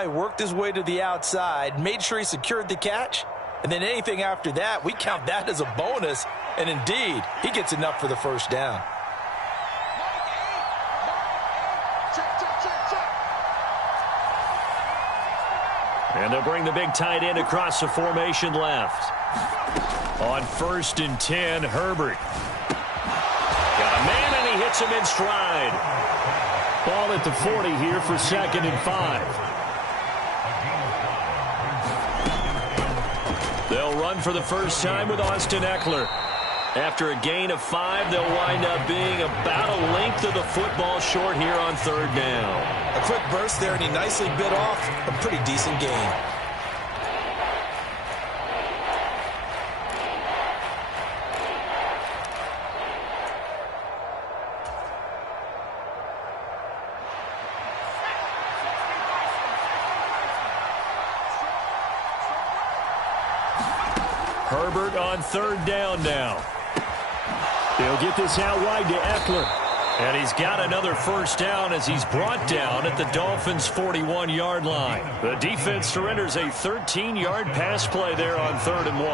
He worked his way to the outside, made sure he secured the catch, and then anything after that, we count that as a bonus. And indeed, he gets enough for the first down. And they'll bring the big tight end across the formation left. On 1st and 10, Herbert. Got a man, and he hits him in stride. Ball at the 40 here for 2nd and 5. They'll run for the first time with Austin Ekeler. After a gain of 5, they'll wind up being about a length of the football short here on 3rd down. A quick burst there, and he nicely bit off a pretty decent gain. Herbert on 3rd down now. They'll get this out wide to Ekeler. And he's got another first down as he's brought down at the Dolphins' 41-yard line. The defense surrenders a 13-yard pass play there on 3rd and 1.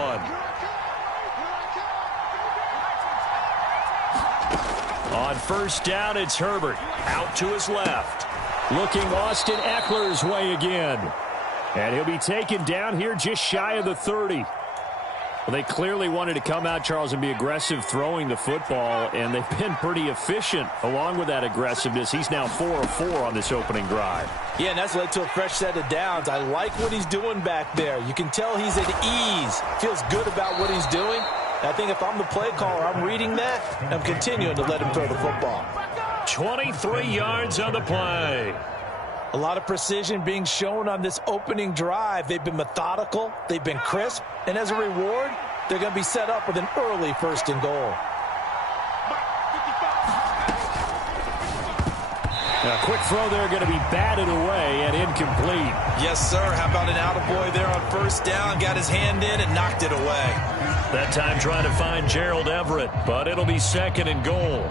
On 1st down, it's Herbert. Out to his left. Looking Austin Ekeler's way again. And he'll be taken down here just shy of the 30. Well, they clearly wanted to come out, Charles, and be aggressive throwing the football, and they've been pretty efficient along with that aggressiveness. He's now 4 of 4 on this opening drive. Yeah, and that's led to a fresh set of downs. I like what he's doing back there. You can tell he's at ease, feels good about what he's doing. And I think if I'm the play caller, I'm reading that, and I'm continuing to let him throw the football. 23 yards on the play. A lot of precision being shown on this opening drive. They've been methodical. They've been crisp. And as a reward, they're going to be set up with an early 1st and goal. A quick throw there going to be batted away and incomplete. Yes, sir. How about an attaboy there on 1st down? Got his hand in and knocked it away. That time trying to find Gerald Everett, but it'll be 2nd and goal.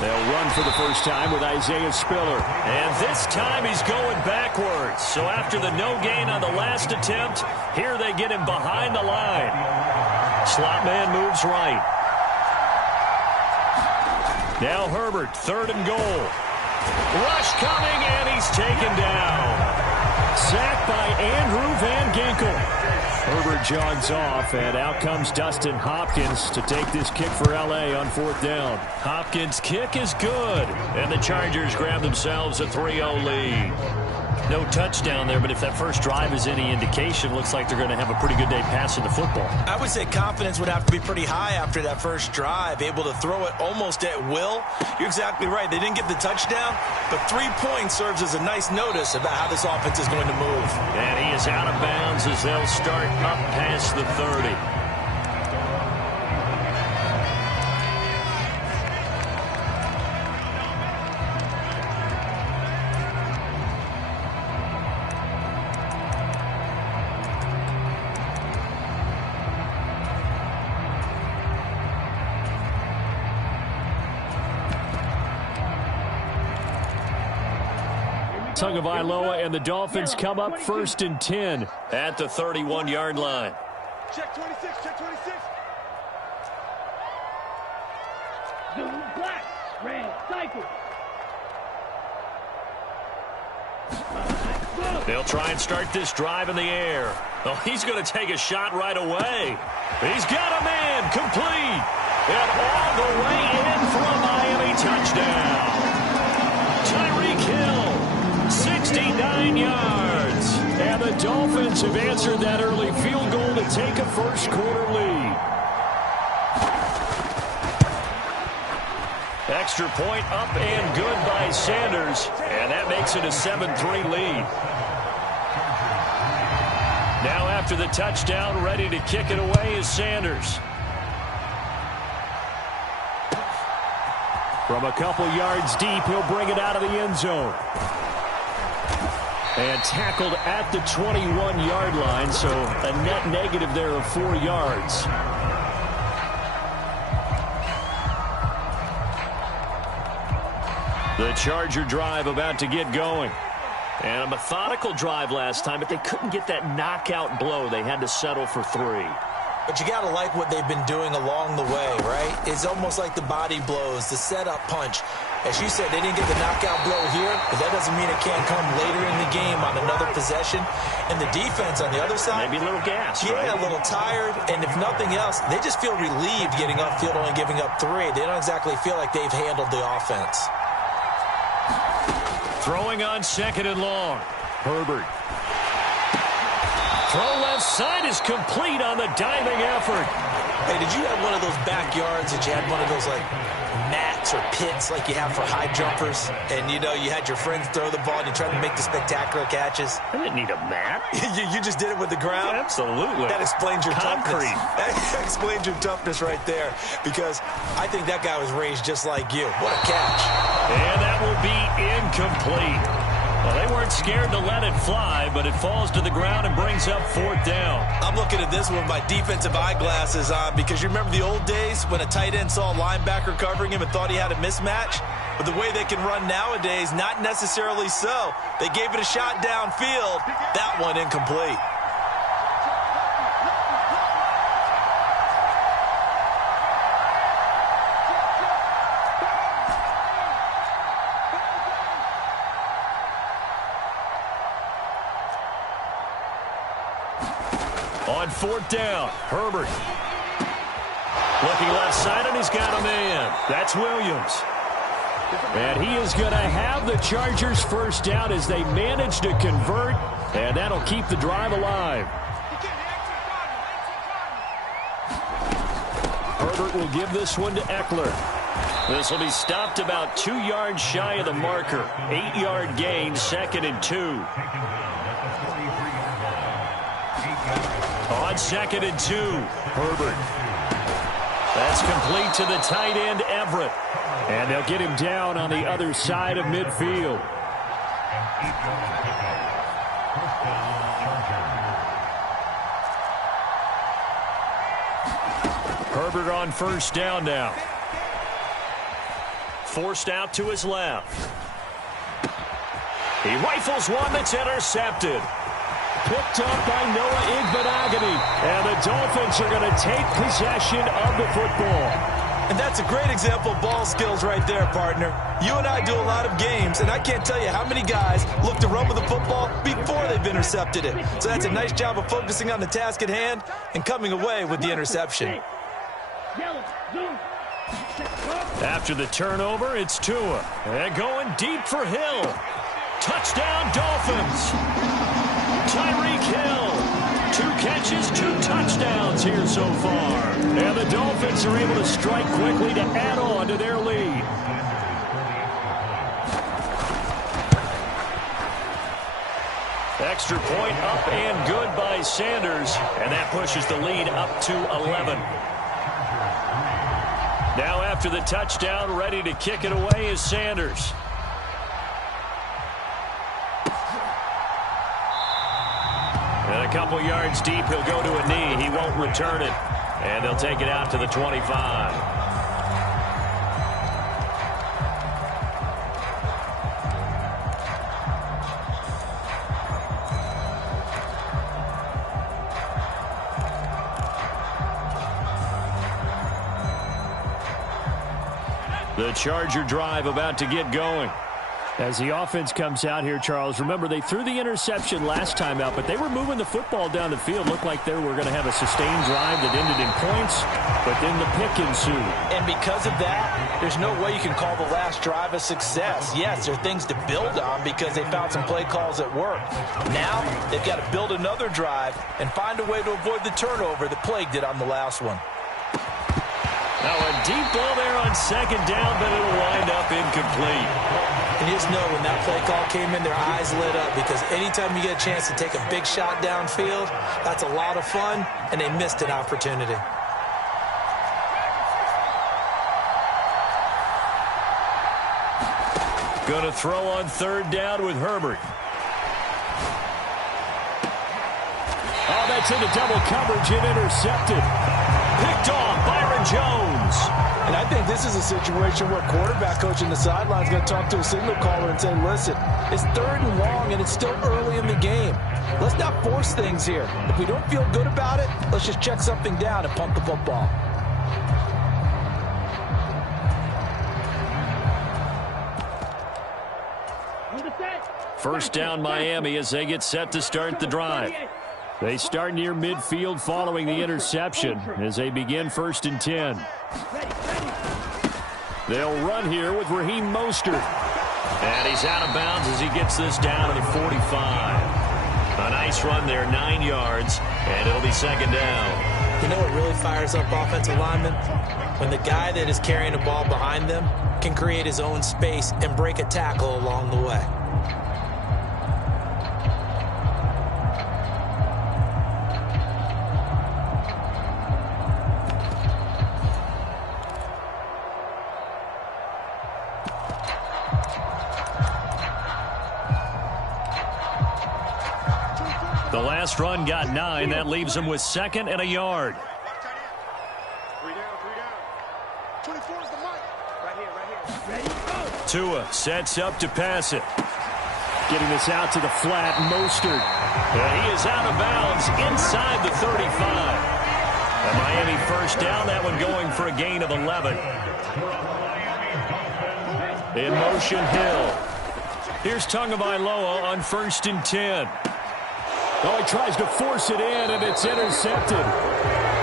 They'll run for the first time with Isaiah Spiller. And this time he's going backwards. So after the no gain on the last attempt, here they get him behind the line. Slot man moves right. Now Herbert, 3rd and goal. Rush coming, and he's taken down. Sacked by Andrew Van Ginkel. Herbert jogs off, and out comes Dustin Hopkins to take this kick for L.A. on 4th down. Hopkins' kick is good, and the Chargers grab themselves a 3-0 lead. No touchdown there, but if that first drive is any indication, looks like they're going to have a pretty good day passing the football. I would say confidence would have to be pretty high after that first drive, able to throw it almost at will. You're exactly right. They didn't get the touchdown, but 3 points serves as a nice notice about how this offense is going to move. And he is out of bounds as they'll start up past the 30. Tagovailoa and the Dolphins come up 1st and 10 at the 31-yard line. Check 26, check 26. Blue, black, red, cycle. They'll try and start this drive in the air. Oh, he's going to take a shot right away. He's got a man, complete. And all the way in for a Miami touchdown. Tyreek Hill, 69 yards. And the Dolphins have answered that early field goal to take a first-quarter lead. Extra point up and good by Sanders. And that makes it a 7-3 lead. after the touchdown, ready to kick it away is Sanders. From a couple yards deep, he'll bring it out of the end zone. And tackled at the 21-yard line, so a net negative there of 4 yards. The Charger drive about to get going. And a methodical drive last time, but they couldn't get that knockout blow. They had to settle for 3. But you got to like what they've been doing along the way, right? It's almost like the body blows, the setup punch. As you said, they didn't get the knockout blow here, but that doesn't mean it can't come later in the game on another possession. And the defense on the other side, maybe a little gas, yeah, right? A little tired. And if nothing else, they just feel relieved getting upfield, only giving up 3. They don't exactly feel like they've handled the offense. Throwing on 2nd and long. Herbert. Throw left side is complete on the diving effort. Hey, did you have one of those backyards that you had one of those, like, mats or pits like you have for high jumpers? And, you know, you had your friends throw the ball and you tried to make the spectacular catches? I didn't need a mat. you just did it with the ground? Absolutely. That explains your concrete. Toughness. That explains your toughness right there, because I think that guy was raised just like you. What a catch. And that will be incomplete. Well, they weren't scared to let it fly, but it falls to the ground and brings up 4th down. I'm looking at this with my defensive eyeglasses on, because you remember the old days when a tight end saw a linebacker covering him and thought he had a mismatch? But the way they can run nowadays, not necessarily so. They gave it a shot downfield. That one incomplete. On 4th down, Herbert. Looking left side, and he's got a man. That's Williams. And he is going to have the Chargers first down as they manage to convert, and that'll keep the drive alive. Herbert will give this one to Eckler. This will be stopped about 2 yards shy of the marker. 8-yard gain, 2nd and 2. On 2nd and 2, Herbert. That's complete to the tight end, Everett. And they'll get him down on the other side of midfield. Herbert on 1st down now. Forced out to his left. He rifles one that's intercepted. Picked up by Noah Igbinoghene. And the Dolphins are going to take possession of the football. And that's a great example of ball skills right there, partner. You and I do a lot of games, and I can't tell you how many guys look to run with the football before they've intercepted it. So that's a nice job of focusing on the task at hand and coming away with the interception. After the turnover, it's Tua. And going deep for Hill. Touchdown, Dolphins. Tyreek Hill. 2 catches, 2 touchdowns here so far. And the Dolphins are able to strike quickly to add on to their lead. Extra point up and good by Sanders. And that pushes the lead up to 11. Now after the touchdown, ready to kick it away is Sanders. And a couple yards deep, he'll go to a knee. He won't return it. And they'll take it out to the 25. The Charger drive about to get going. As the offense comes out here, Charles, remember they threw the interception last time out, but they were moving the football down the field. Looked like they were going to have a sustained drive that ended in points, but then the pick ensued. And because of that, there's no way you can call the last drive a success. Yes, there are things to build on because they found some play calls that work. Now they've got to build another drive and find a way to avoid the turnover that plagued it on the last one. Now a deep ball there on 2nd down, but it'll wind up incomplete. And you just know when that play call came in, their eyes lit up, because anytime you get a chance to take a big shot downfield, that's a lot of fun, and they missed an opportunity. Going to throw on third down with Herbert. Oh, that's into double coverage and intercepted. Picked off Byron Jones. And I think this is a situation where quarterback coach in the sideline is going to talk to a signal caller and say, listen, it's third and long and it's still early in the game. Let's not force things here. If we don't feel good about it, let's just check something down and punt the football. First down Miami as they get set to start the drive. They start near midfield following the interception as they begin 1st and 10. They'll run here with Raheem Mostert. And he's out of bounds as he gets this down to the 45. A nice run there, 9 yards, and it'll be 2nd down. You know what really fires up offensive linemen? When the guy that is carrying the ball behind them can create his own space and break a tackle along the way. The last run got 9. That leaves him with 2nd and a yard. 3 down. 24 is the mark. Right here. Ready, go. Tua sets up to pass it. Getting this out to the flat, Mostert. And he is out of bounds inside the 35. A Miami first down, that one going for a gain of 11. In motion, Hill. Here's Tagovailoa on 1st and 10. Oh, he tries to force it in, and it's intercepted.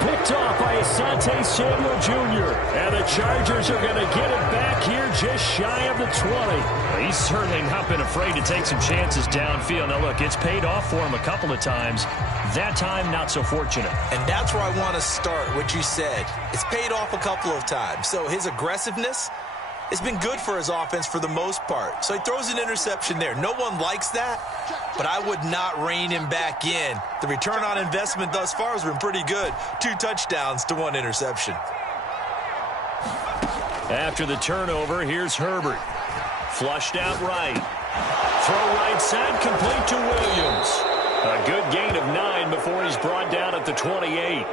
Picked off by Asante Samuel Jr. And the Chargers are going to get it back here just shy of the 20. He's certainly not been afraid to take some chances downfield. Now, look, it's paid off for him a couple of times. That time, not so fortunate. And that's where I want to start, what you said. It's paid off a couple of times. So his aggressiveness, it's been good for his offense for the most part. So he throws an interception there. No one likes that, but I would not rein him back in. The return on investment thus far has been pretty good. 2 touchdowns to 1 interception. After the turnover, here's Herbert. Flushed out right. Throw right side, complete to Williams. A good gain of 9 before he's brought down at the 28.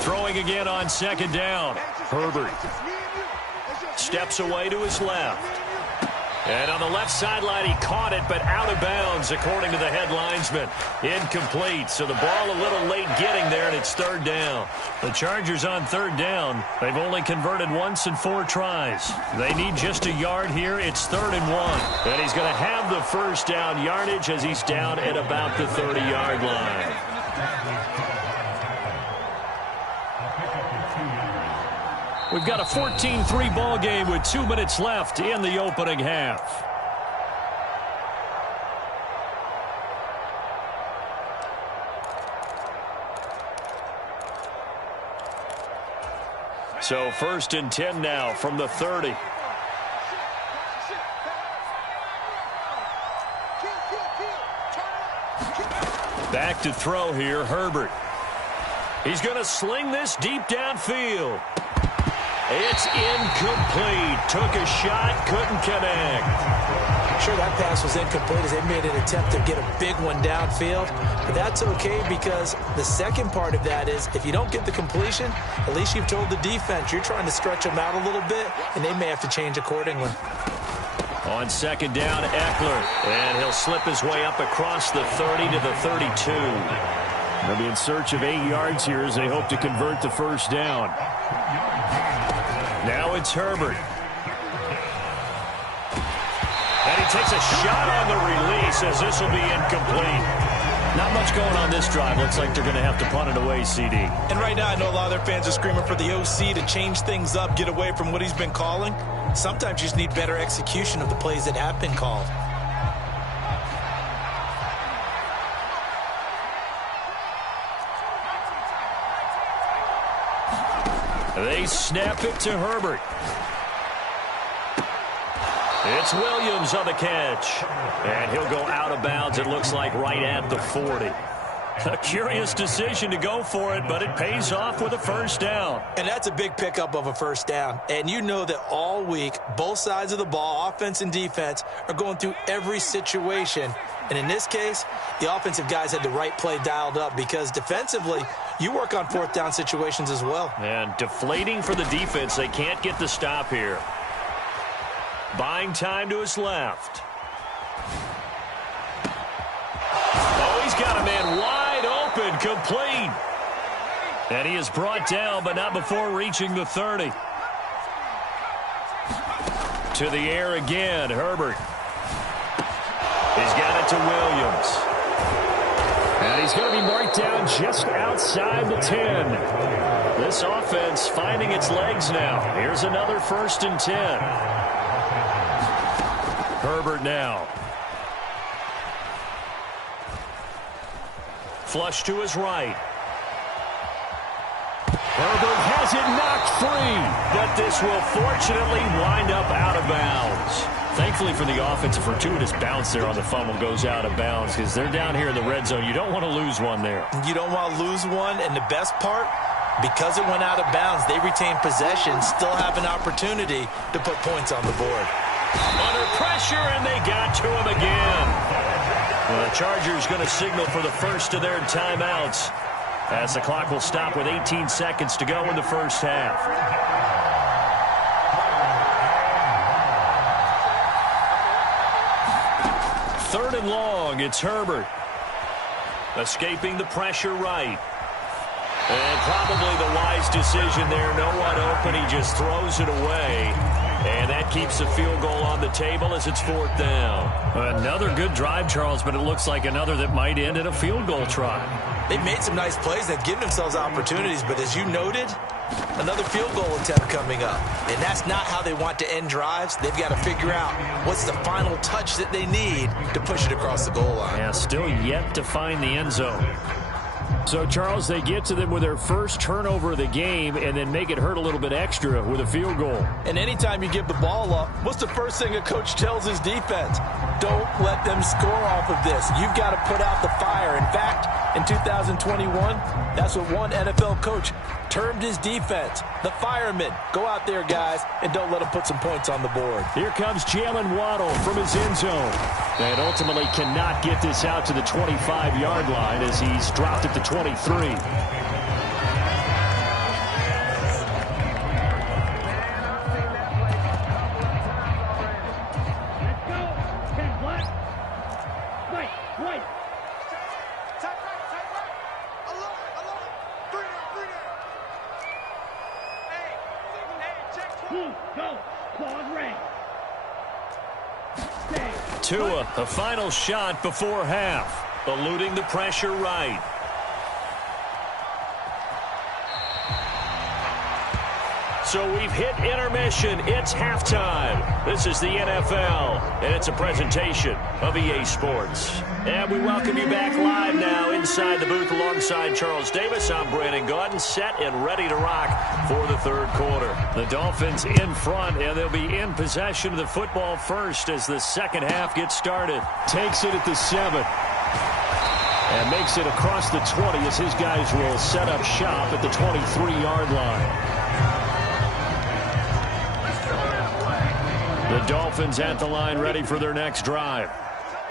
Throwing again on 2nd down. Herbert steps away to his left. And on the left sideline, he caught it, but out of bounds, according to the head linesman. Incomplete, so the ball a little late getting there, and it's 3rd down. The Chargers on 3rd down. They've only converted once in 4 tries. They need just a yard here. It's 3rd and 1. And he's going to have the first down yardage as he's down at about the 30-yard line. We've got a 14-3 ball game with 2 minutes left in the opening half. So 1st and 10 now from the 30. Back to throw here, Herbert. He's going to sling this deep downfield. It's incomplete. Took a shot, couldn't connect. Sure, that pass was incomplete as they made an attempt to get a big one downfield. But that's okay, because the second part of that is if you don't get the completion, at least you've told the defense you're trying to stretch them out a little bit, and they may have to change accordingly. On 2nd down, Eckler. And he'll slip his way up across the 30 to the 32. They'll be in search of 8 yards here as they hope to convert the first down. Now it's Herbert. And he takes a shot on the release as this will be incomplete. Not much going on this drive. Looks like they're going to have to punt it away, CD. And right now I know a lot of their fans are screaming for the OC to change things up, get away from what he's been calling. Sometimes you just need better execution of the plays that have been called. They snap it to Herbert. It's Williams on the catch. And he'll go out of bounds, it looks like, right at the 40. A curious decision to go for it, but it pays off with a first down. And that's a big pickup of a first down. And you know that all week, both sides of the ball, offense and defense, are going through every situation. And in this case, the offensive guys had the right play dialed up because defensively, you work on fourth down situations as well. And deflating for the defense. They can't get the stop here. Buying time to his left. Oh, he's got a man wide open, complete. And he is brought down, but not before reaching the 30. To the air again, Herbert. He's got it to Williams. And he's going to be marked down just outside the 10. This offense finding its legs now. Here's another 1st and 10. Herbert now. Flush to his right. Herbert has it knocked free, but this will fortunately wind up out of bounds. Thankfully for the offense, a fortuitous bounce there on the fumble goes out of bounds because they're down here in the red zone. You don't want to lose one there. You don't want to lose one, and the best part, because it went out of bounds, they retain possession, still have an opportunity to put points on the board. Under pressure, and they got to him again. Well, the Chargers going to signal for the first of their timeouts as the clock will stop with 18 seconds to go in the first half. Third and long, it's Herbert. Escaping the pressure right. And probably the wise decision there. No one open. He just throws it away. And that keeps the field goal on the table as it's 4th down. Another good drive, Charles, but it looks like another that might end in a field goal try. They've made some nice plays. They've given themselves opportunities, but as you noted, another field goal attempt coming up. And that's not how they want to end drives. They've got to figure out what's the final touch that they need to push it across the goal line. Yeah, still yet to find the end zone. So, Charles, they get to them with their first turnover of the game and then make it hurt a little bit extra with a field goal. And anytime you give the ball up, what's the first thing a coach tells his defense? Don't let them score off of this. You've got to put out the fire. In fact, in 2021, that's what one NFL coach termed his defense, the firemen. Go out there, guys, and don't let them put some points on the board. Here comes Jalen Waddle from his end zone. And ultimately cannot get this out to the 25-yard line as he's dropped at the 23. Tua, a final shot before half, eluding the pressure right. So we've hit intermission. It's halftime. This is the NFL, and it's a presentation of EA Sports. And we welcome you back live now inside the booth alongside Charles Davis. I'm Brandon Gaudin, set and ready to rock for the third quarter. The Dolphins in front, and they'll be in possession of the football first as the second half gets started. Takes it at the 7. And makes it across the 20 as his guys will set up shop at the 23-yard line. The Dolphins at the line ready for their next drive.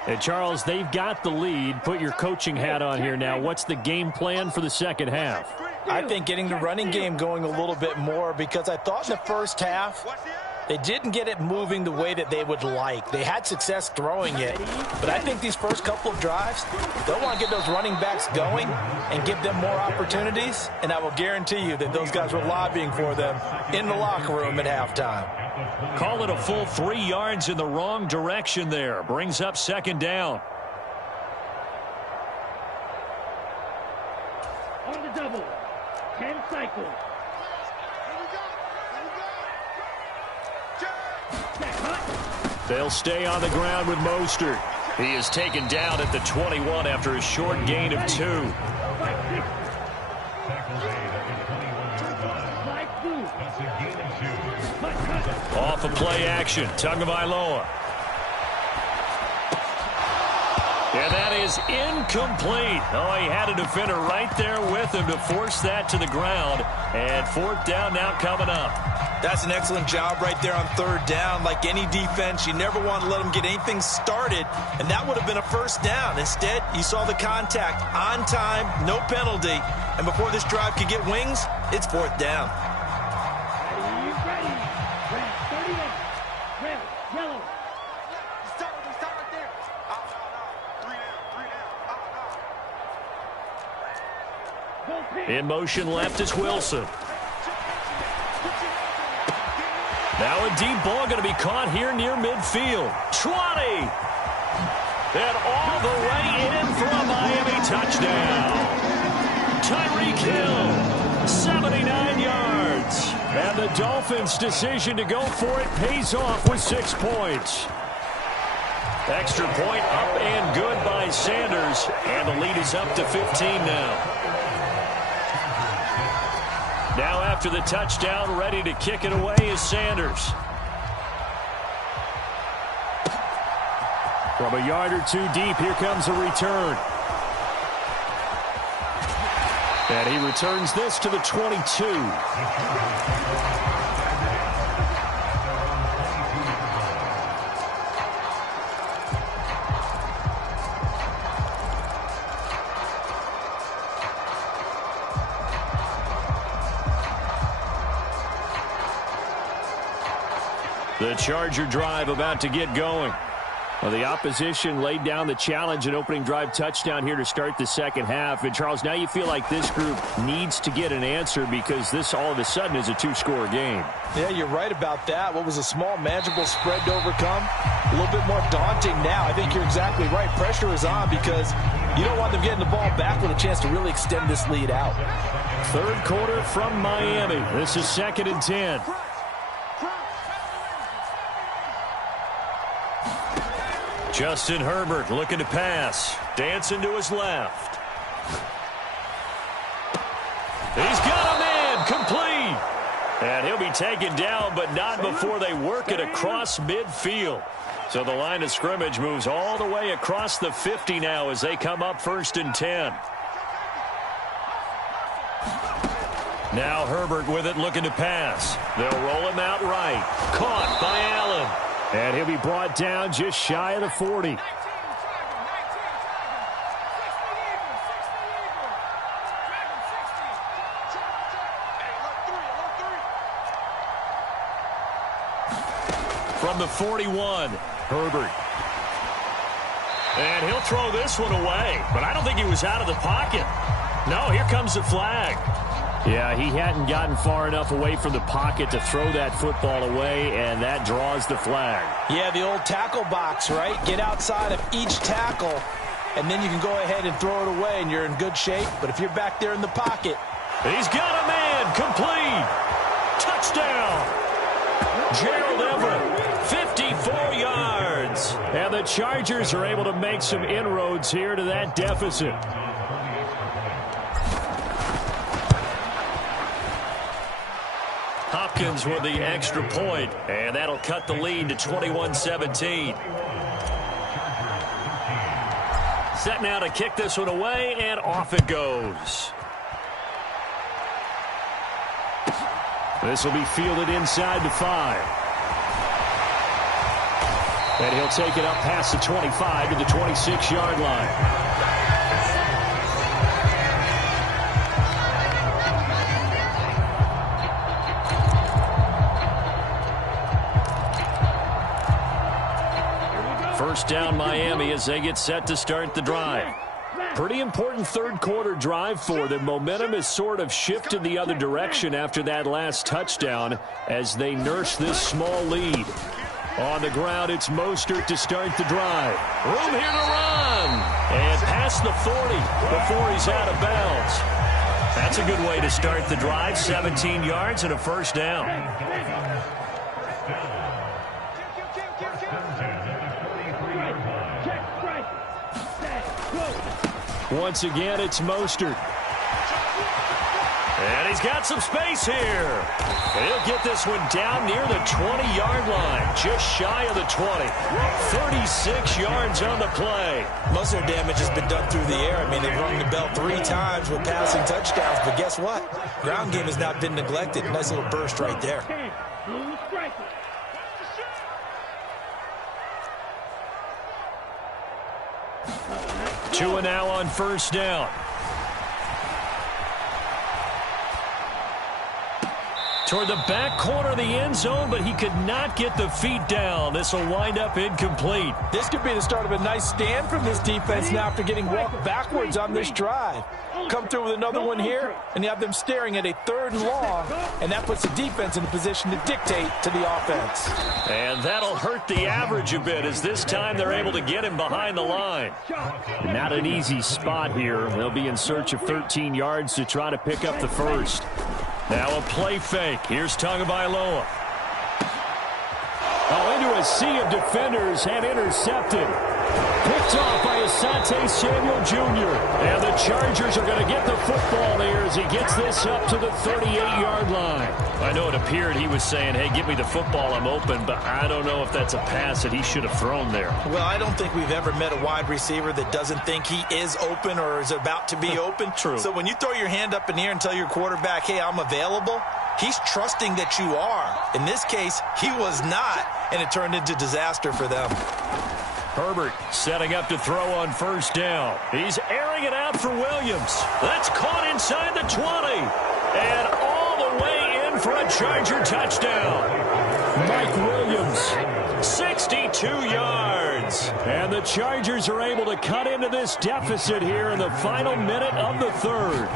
And Charles, they've got the lead. Put your coaching hat on here now. What's the game plan for the second half? I think getting the running game going a little bit more because I thought in the first half they didn't get it moving the way that they would like. They had success throwing it, but I think these first couple of drives, they'll want to get those running backs going and give them more opportunities, and I will guarantee you that those guys were lobbying for them in the locker room at halftime. Call it a full 3 yards in the wrong direction there. Brings up second down. On the double. 10 cycles. They'll stay on the ground with Mostert. He is taken down at the 21 after a short gain of 2. Off of play action, Tagovailoa. And that is incomplete. Oh, he had a defender right there with him to force that to the ground. And 4th down now coming up. That's an excellent job right there on 3rd down. Like any defense, you never want to let them get anything started, and that would have been a 1st down. Instead, you saw the contact on time, no penalty, and before this drive could get wings, it's 4th down. Ready. Red 38. Red, yellow. Start right there. Out. 3 down. Go pin. In motion left is Wilson. Now a deep ball going to be caught here near midfield. 20. And all the way in for a Miami touchdown. Tyreek Hill, 79 yards. And the Dolphins' decision to go for it pays off with 6 points. Extra point up and good by Sanders. And the lead is up to 15 now. Now after the touchdown, ready to kick it away is Sanders. From a yard or two deep, here comes a return. And he returns this to the 22. The Charger drive about to get going. Well, the opposition laid down the challenge and opening drive touchdown here to start the second half. And, Charles, now you feel like this group needs to get an answer because this all of a sudden is a 2-score game. Yeah, you're right about that. What was a small, manageable spread to overcome, a little bit more daunting now. I think you're exactly right. Pressure is on because you don't want them getting the ball back with a chance to really extend this lead out. 3rd quarter from Miami. This is 2nd and 10. Justin Herbert looking to pass. Dancing to his left. He's got a man complete. And he'll be taken down, but not before they work it across midfield. So the line of scrimmage moves all the way across the 50 now as they come up 1st and 10. Now Herbert with it looking to pass. They'll roll him out right. Caught by Allen. And he'll be brought down just shy of the 40. From the 41, Herbert. And he'll throw this one away. But I don't think he was out of the pocket. No, here comes the flag. Yeah, he hadn't gotten far enough away from the pocket to throw that football away, and that draws the flag. Yeah, the old tackle box, right? Get outside of each tackle, and then you can go ahead and throw it away, and you're in good shape. But if you're back there in the pocket. He's got a man complete. Touchdown. Gerald Everett, 54 yards. And the Chargers are able to make some inroads here to that deficit. Hopkins with the extra point, and that'll cut the lead to 21-17. Set now to kick this one away, and off it goes. This will be fielded inside the 5. And he'll take it up past the 25 to the 26-yard line. First down Miami as they get set to start the drive. Pretty important 3rd quarter drive for them. Momentum has sort of shifted the other direction after that last touchdown as they nurse this small lead. On the ground, it's Mostert to start the drive. Room here to run. And past the 40 before he's out of bounds. That's a good way to start the drive. 17 yards and a 1st down. Once again, it's Mostert. And he's got some space here. He'll get this one down near the 20-yard line, just shy of the 20. 36 yards on the play. Most of their damage has been done through the air. I mean, they've rung the bell 3 times with passing touchdowns, but guess what? Ground game has not been neglected. Nice little burst right there. 2 now on first down. Toward the back corner of the end zone, but he could not get the feet down. This will wind up incomplete. This could be the start of a nice stand from this defense now after getting walked backwards on this drive. Come through with another one here, and you have them staring at a 3rd and long, and that puts the defense in a position to dictate to the offense. And that'll hurt the average a bit, as this time they're able to get him behind the line. Not an easy spot here. They'll be in search of 13 yards to try to pick up the first. Now a play fake. Here's Tagovailoa. Into a sea of defenders and intercepted. Picked off by Asante Samuel Jr. And the Chargers are going to get the football there as he gets this up to the 38-yard line. I know it appeared he was saying, hey, give me the football, I'm open, but I don't know if that's a pass that he should have thrown there. Well, I don't think we've ever met a wide receiver that doesn't think he is open or is about to be open. True. So when you throw your hand up in the air and tell your quarterback, hey, I'm available, he's trusting that you are. In this case, he was not, and it turned into disaster for them. Herbert setting up to throw on first down. He's airing it out for Williams. That's caught inside the 20. And all the way in for a Charger touchdown. Mike Williams, 62 yards. And the Chargers are able to cut into this deficit here in the final minute of the 3rd.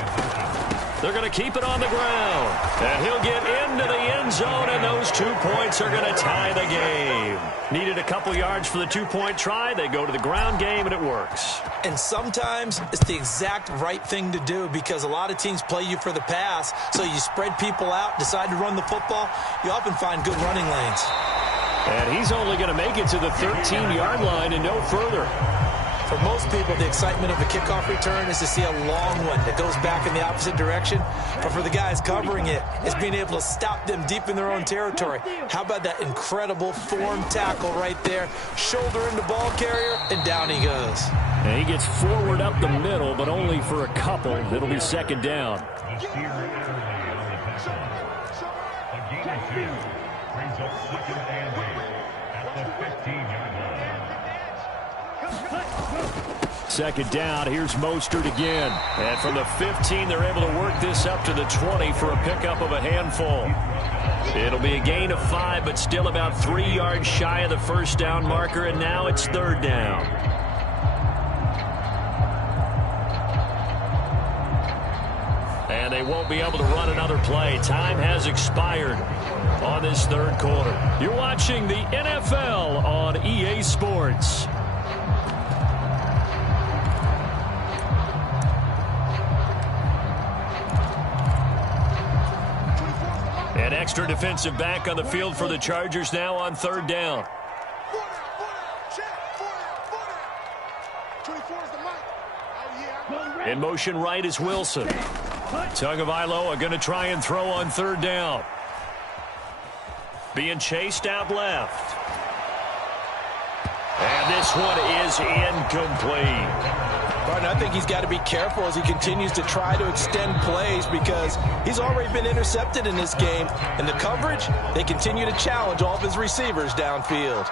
They're going to keep it on the ground. And he'll get into the end zone, and those 2 points are going to tie the game. Needed a couple yards for the 2-point try. They go to the ground game, and it works. And sometimes it's the exact right thing to do because a lot of teams play you for the pass, so you spread people out, decide to run the football. You often find good running lanes. And he's only going to make it to the 13-yard line and no further. For most people, the excitement of a kickoff return is to see a long one that goes back in the opposite direction. But for the guys covering it, it's being able to stop them deep in their own territory. How about that incredible form tackle right there? Shoulder into ball carrier, and down he goes. And he gets forward up the middle, but only for a couple. It'll be 2nd down. Second down, here's Mostert again. And from the 15, they're able to work this up to the 20 for a pickup of a handful. It'll be a gain of 5, but still about 3 yards shy of the first down marker, and now it's 3rd down. And they won't be able to run another play. Time has expired on this 3rd quarter. You're watching the NFL on EA Sports. An extra defensive back on the field for the Chargers now on 3rd down. In motion right is Wilson. Tagovailoa going to try and throw on 3rd down. Being chased out left. And this one is incomplete. Barton, I think he's got to be careful as he continues to try to extend plays because he's already been intercepted in this game. And the coverage, they continue to challenge all of his receivers downfield.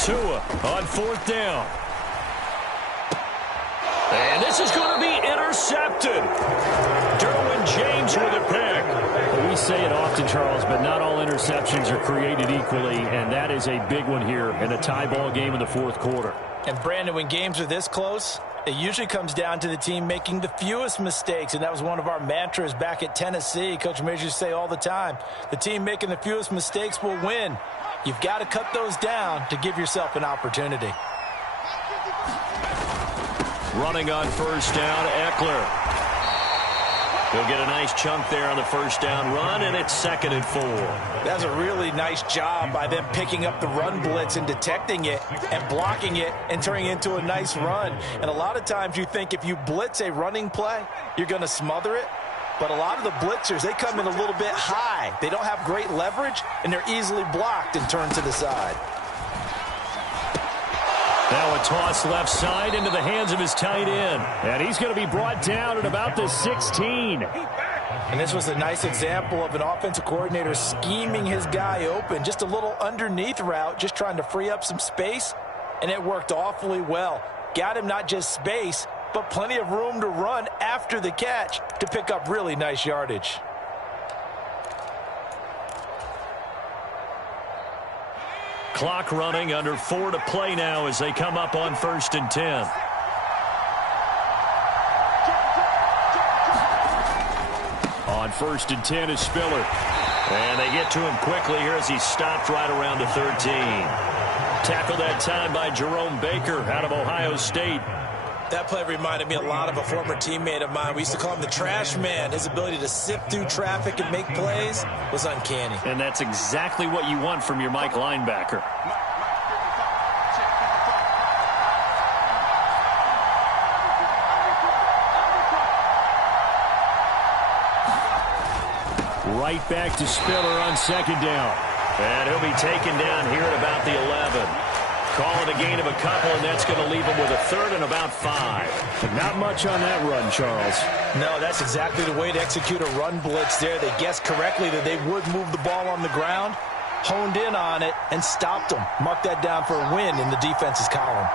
Tua on 4th down. And this is going to be intercepted. Derwin James with a pick. Well, we say it often, Charles, but not all interceptions are created equally, and that is a big one here in a tie ball game in the 4th quarter. And, Brandon, when games are this close, It usually comes down to the team making the fewest mistakes, and that was one of our mantras back at Tennessee. Coach Majors used to say all the time, the team making the fewest mistakes will win. You've got to cut those down to give yourself an opportunity. Running on first down, Eckler. He'll get a nice chunk there on the first down run, and it's 2nd and 4. That's a really nice job by them picking up the run blitz and detecting it and blocking it and turning it into a nice run. And a lot of times you think if you blitz a running play, you're going to smother it. But a lot of the blitzers, they come in a little bit high. They don't have great leverage, and they're easily blocked and turned to the side. Now a toss left side into the hands of his tight end. And he's going to be brought down at about the 16. And this was a nice example of an offensive coordinator scheming his guy open. Just a little underneath route, just trying to free up some space. And it worked awfully well. Got him not just space, but plenty of room to run after the catch to pick up really nice yardage. Clock running, under 4 to play now as they come up on 1st and 10. On 1st and 10 is Spiller. And they get to him quickly here as he stopped right around the 13. Tackled that time by Jerome Baker out of Ohio State. That play reminded me a lot of a former teammate of mine. We used to call him the trash man. His ability to sift through traffic and make plays was uncanny. And that's exactly what you want from your Mike linebacker. Right back to Spiller on 2nd down. And he'll be taken down here at about the 11. Call it a gain of a couple, and that's going to leave him with a 3rd and about 5. But not much on that run, Charles. No, that's exactly the way to execute a run blitz there. They guessed correctly that they would move the ball on the ground, honed in on it, and stopped them. Mark that down for a win in the defense's column.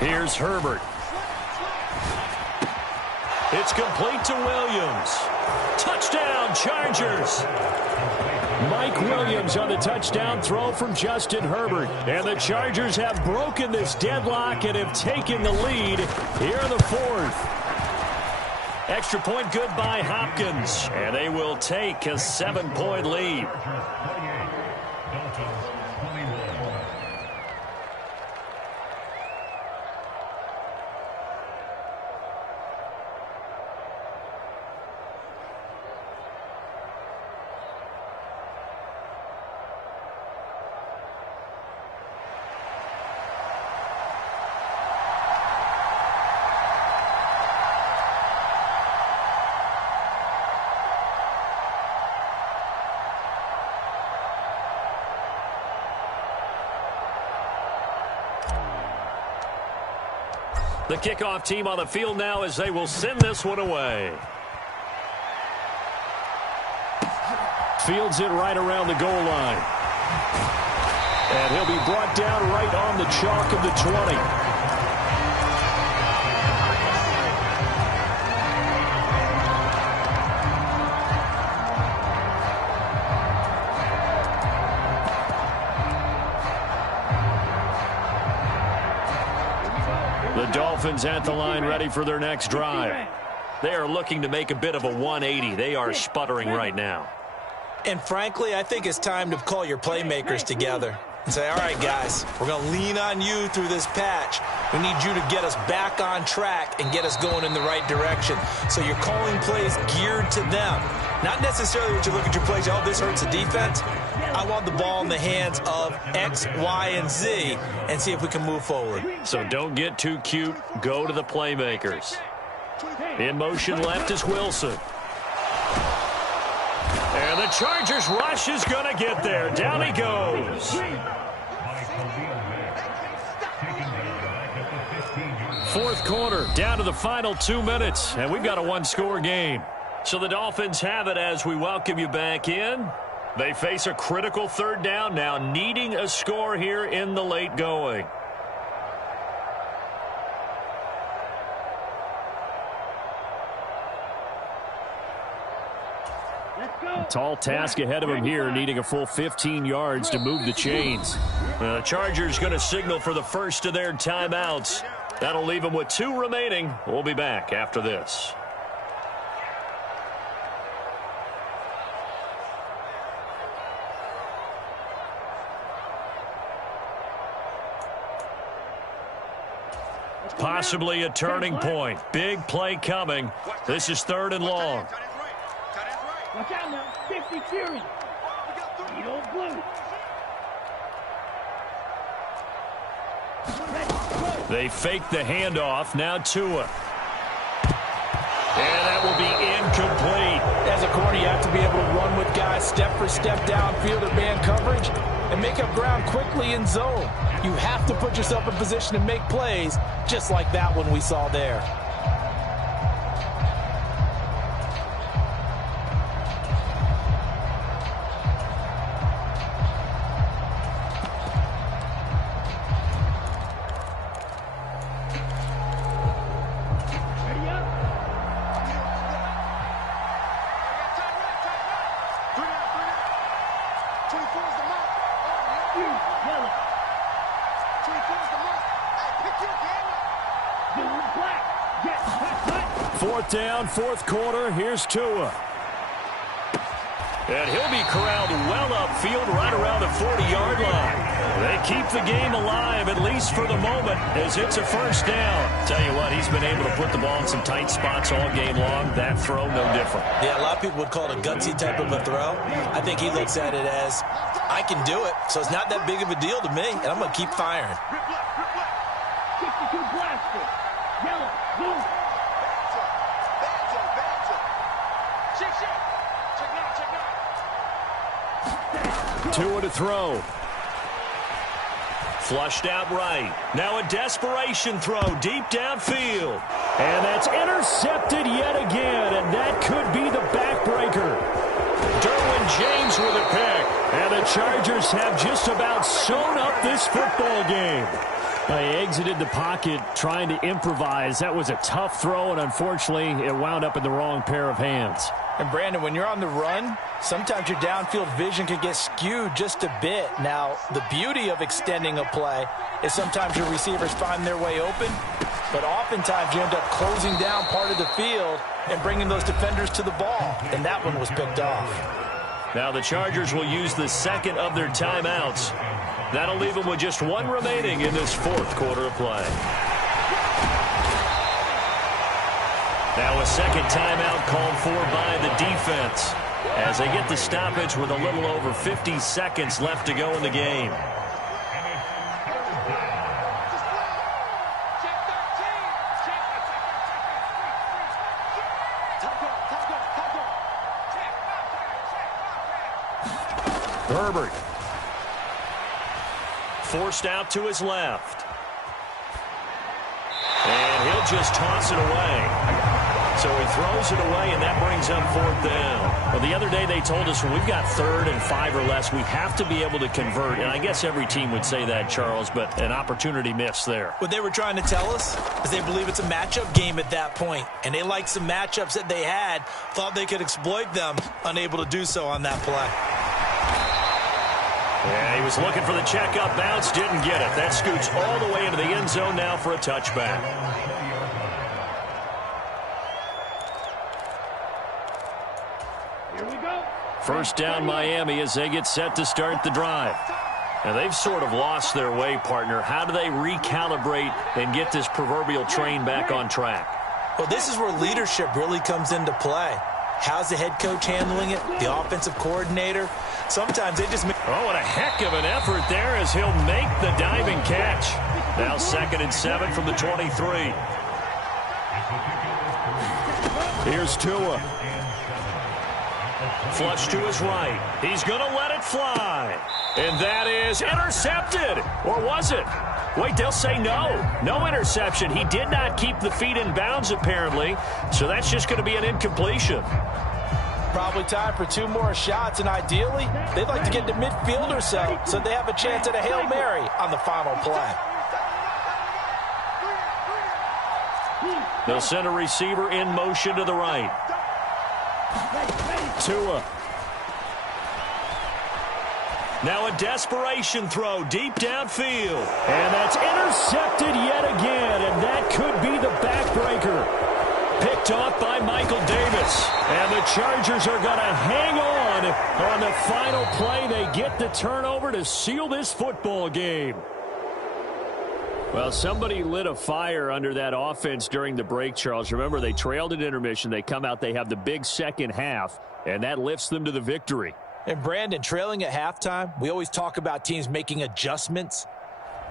Here's Herbert. It's complete to Williams. Touchdown, Chargers. Mike Williams on the touchdown throw from Justin Herbert. And the Chargers have broken this deadlock and have taken the lead here in the 4th. Extra point good by Hopkins. And they will take a 7-point lead. The kickoff team on the field now as they will send this one away. Fields it right around the goal line. And he'll be brought down right on the chalk of the 20. The Dolphins at the line ready for their next drive. They are looking to make a bit of a 180. They are sputtering right now. And frankly, I think it's time to call your playmakers together and say, all right, guys, we're going to lean on you through this patch. We need you to get us back on track and get us going in the right direction. So you're calling plays geared to them. Not necessarily what you look at your plays, oh, this hurts the defense. I want the ball in the hands of X, Y, and Z and see if we can move forward. So don't get too cute. Go to the playmakers. In motion left is Wilson. And the Chargers rush is going to get there. Down he goes. Fourth quarter, down to the final 2 minutes, and we've got a one-score game. So the Dolphins have it as we welcome you back in. They face a critical third down now, needing a score here in the late going. tall task ahead of him here, needing a full 15 yards to move the chains. The Chargers going to signal for the first of their timeouts. That'll leave them with 2 remaining. We'll be back after this. Possibly a turning point. Big play coming. This is 3rd and long. Watch out now. 50 Fury. Eagle blue. They fake the handoff. Now Tua. And that will be incomplete. As a corner, you have to be able to run with guys step for step downfield or man coverage and make up ground quickly in zone. You have to put yourself in position to make plays, just like that one we saw there. Ready up. 24 is the mark. Yellow. 24 is the mark. Hey, pick your game up. Blue black. Get hot. 4th down, 4th quarter. Here's Tua. And he'll be corralled well upfield right around the 40-yard line. They keep the game alive, at least for the moment, as it's a 1st down. Tell you what, he's been able to put the ball in some tight spots all game long. That throw, no different. Yeah, a lot of people would call it a gutsy type of a throw. I think he looks at it as, I can do it, so it's not that big of a deal to me, and I'm going to keep firing. 62 blaster. Yellow. Blue. Tua to throw. Flushed out right. Now a desperation throw deep downfield. And that's intercepted yet again, and that could be the backbreaker. Derwin James with a pick. And the Chargers have just about sewn up this football game. They exited the pocket trying to improvise. That was a tough throw, and unfortunately, it wound up in the wrong pair of hands. And Brandon, when you're on the run, sometimes your downfield vision can get skewed just a bit. Now, the beauty of extending a play is sometimes your receivers find their way open, but oftentimes you end up closing down part of the field and bringing those defenders to the ball, and that one was picked off. Now the Chargers will use the 2nd of their timeouts. That'll leave them with just 1 remaining in this 4th quarter of play. Now a 2nd timeout called for by the defense as they get the stoppage with a little over 50 seconds left to go in the game. Herbert. Forced out to his left. And he'll just toss it away. So he throws it away, and that brings up 4th down. Well, the other day they told us when we've got 3rd and 5 or less, we have to be able to convert. And I guess every team would say that, Charles, but an opportunity missed there. What they were trying to tell us is they believe it's a matchup game at that point. And they liked some matchups that they had, thought they could exploit them, unable to do so on that play. Yeah, he was looking for the check-up bounce, didn't get it. That scoots all the way into the end zone now for a touchback. Here we go. 1st down Miami as they get set to start the drive. And they've sort of lost their way, partner. How do they recalibrate and get this proverbial train back on track? Well, this is where leadership really comes into play. How's the head coach handling it? The offensive coordinator? Sometimes they just make... Oh, what a heck of an effort there as he'll make the diving catch. Now 2nd and 7 from the 23. Here's Tua. Flush to his right. He's going to let it fly. And that is intercepted. Or was it? Wait, they'll say no. No interception. He did not keep the feet in bounds, apparently. So that's just going to be an incompletion. Probably time for 2 more shots, and ideally, they'd like to get to midfield or so they have a chance at a Hail Mary on the final play. They'll send a receiver in motion to the right. Tua. Now a desperation throw deep downfield. And that's intercepted yet again, and that could be the backbreaker. Picked off by Michael Davis. And the Chargers are going to hang on the final play. They get the turnover to seal this football game. Well, somebody lit a fire under that offense during the break, Charles. Remember, they trailed at intermission. They come out, they have the big second half, and that lifts them to the victory. And Brandon, trailing at halftime, we always talk about teams making adjustments.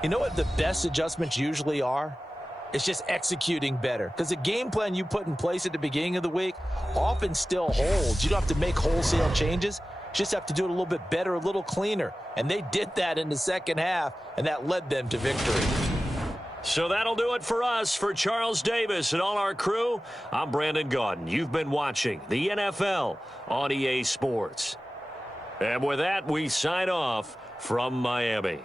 You know what the best adjustments usually are? It's just executing better. Because the game plan you put in place at the beginning of the week often still holds. You don't have to make wholesale changes. You just have to do it a little bit better, a little cleaner. And they did that in the second half, and that led them to victory. So that'll do it for us. For Charles Davis and all our crew, I'm Brandon Gaudin. You've been watching the NFL on EA Sports. And with that, we sign off from Miami.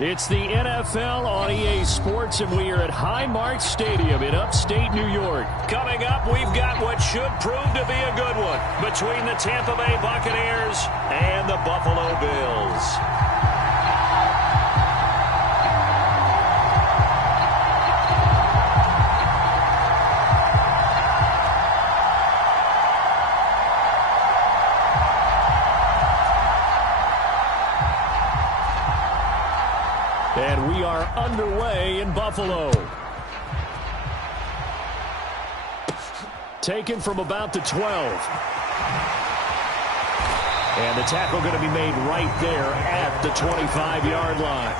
It's the NFL on EA Sports, and we are at Highmark Stadium in upstate New York. Coming up, we've got what should prove to be a good one between the Tampa Bay Buccaneers and the Buffalo Bills. And we are underway in Buffalo. Taken from about the 12. And the tackle going to be made right there at the 25-yard line.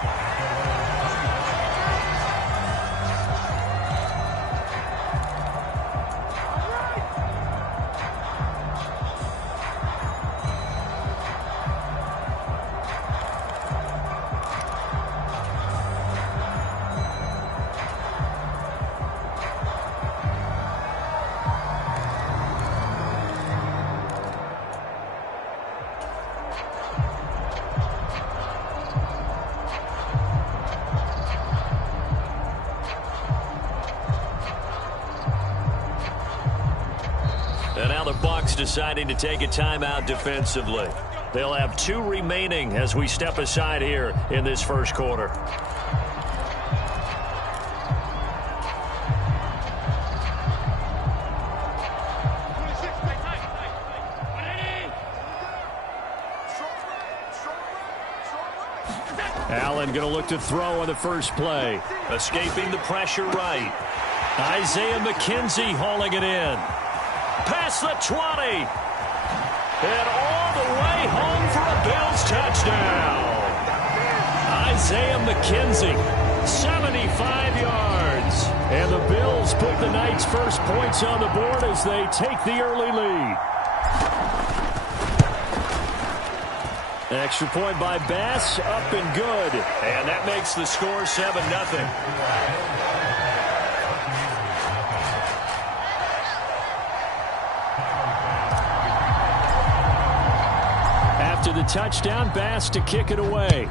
And now the Bucs deciding to take a timeout defensively. They'll have 2 remaining as we step aside here in this first quarter. Allen going to look to throw on the first play. Escaping the pressure right. Isaiah McKenzie hauling it in. Past the 20. And all the way home for a Bills touchdown. Isaiah McKenzie, 75 yards. And the Bills put the Knights' first points on the board as they take the early lead. Extra point by Bass, up and good. And that makes the score 7-0. After the touchdown, Bass to kick it away.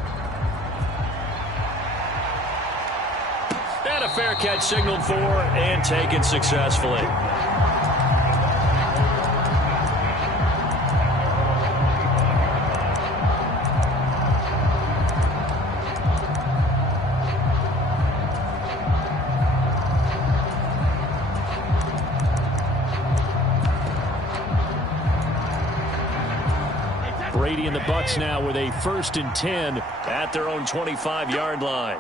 And a fair catch signaled for and taken successfully. Brady and the Bucs now with a 1st and 10 at their own 25-yard line.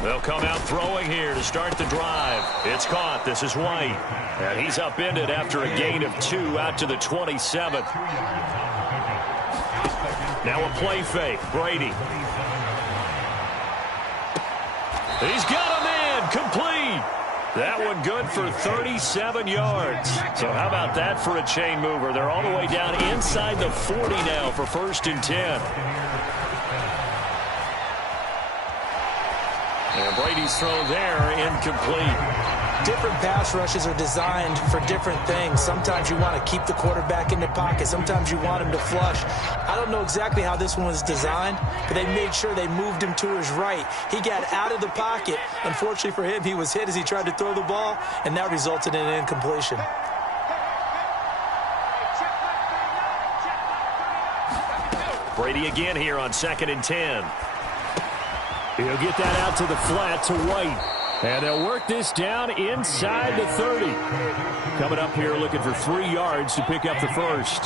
They'll come out throwing here to start the drive. It's caught. This is White. And he's upended after a gain of 2 out to the 27th. Now a play fake. Brady. He's got him in. Complete. That one good for 37 yards. So how about that for a chain mover? They're all the way down inside the 40 now for 1st and 10. And Brady's throw there, incomplete. Different pass rushes are designed for different things. Sometimes you want to keep the quarterback in the pocket. Sometimes you want him to flush. I don't know exactly how this one was designed, but they made sure they moved him to his right. He got out of the pocket. Unfortunately for him, he was hit as he tried to throw the ball, and that resulted in an incompletion. Brady again here on 2nd and 10. He'll get that out to the flat to White. And they'll work this down inside the 30. Coming up here looking for 3 yards to pick up the first.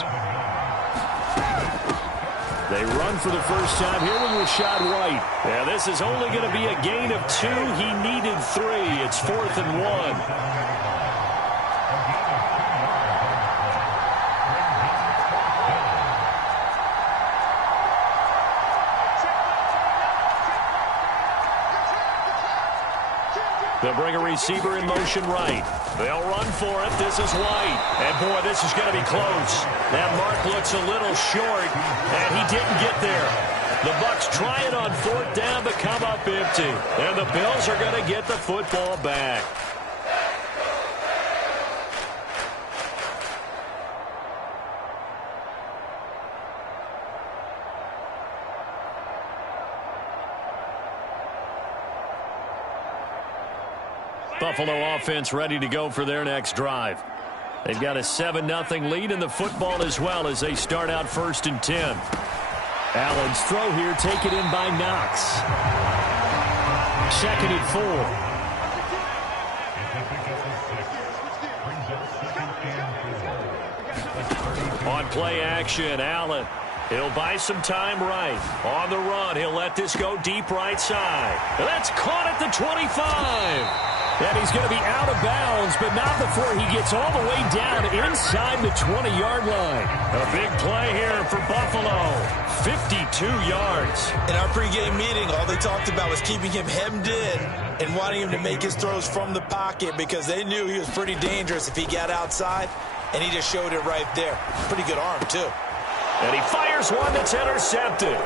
They run for the first time here with Rachaad White. Yeah, this is only going to be a gain of 2. He needed 3. It's 4th and 1. They'll bring a receiver in motion right. They'll run for it. This is White. And, boy, this is going to be close. That mark looks a little short, and he didn't get there. The Bucs try it on 4th down but come up empty. And the Bills are going to get the football back. Buffalo offense ready to go for their next drive. They've got a 7-0 lead in the football as well as they start out 1st and 10. Allen's throw here taken in by Knox. 2nd and 4. On play action, Allen. He'll buy some time right. On the run, he'll let this go deep right side. That's caught at the 25. And he's going to be out of bounds, but not before he gets all the way down inside the 20-yard line. A big play here for Buffalo. 52 yards. In our pregame meeting, all they talked about was keeping him hemmed in and wanting him to make his throws from the pocket because they knew he was pretty dangerous if he got outside, and he just showed it right there. Pretty good arm, too. And he fires one that's intercepted.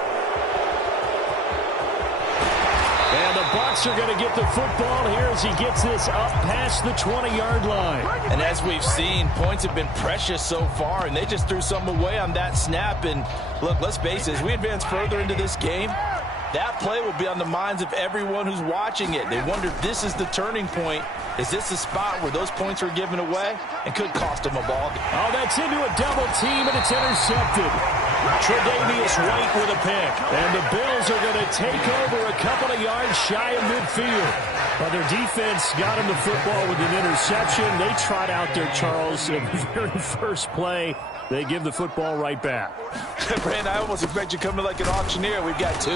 And the Bucs are going to get the football here as he gets this up past the 20-yard line. And as we've seen, points have been precious so far, and they just threw some away on that snap. And look, let's face it, as we advance further into this game, that play will be on the minds of everyone who's watching it. They wonder if this is the turning point. Is this the spot where those points were given away and could cost them a ball game? Oh, that's into a double team, and it's intercepted. Tre'Davious White with a pick. And the Bills are going to take over a couple of yards shy of midfield. Well, their defense got him the football with an interception. They trot out there, Charles, in the very first play. They give the football right back. Brand, I almost expect you coming like an auctioneer. We've got two.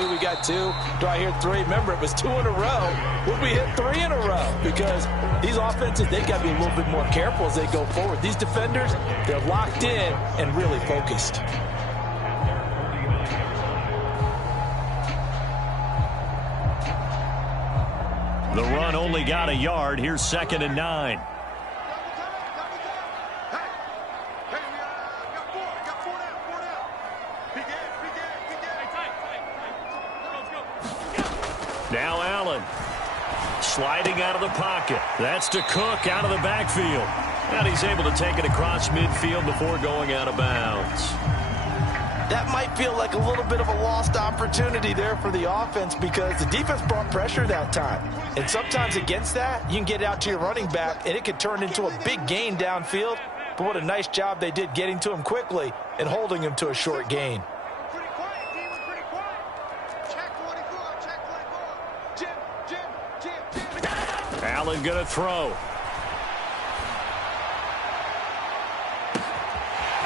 Do I hear three? Remember, it was 2 in a row. Would we hit 3 in a row? Because these offenses, they got to be a little bit more careful as they go forward. These defenders, they're locked in and really focused. The run only got a yard. Here's 2nd and 9. Now Allen sliding out of the pocket. That's to Cook out of the backfield. And he's able to take it across midfield before going out of bounds. That might feel like a little bit of a lost opportunity there for the offense because the defense brought pressure that time. And sometimes against that, you can get out to your running back, and it could turn into a big gain downfield. But what a nice job they did getting to him quickly and holding him to a short gain. Allen going to throw.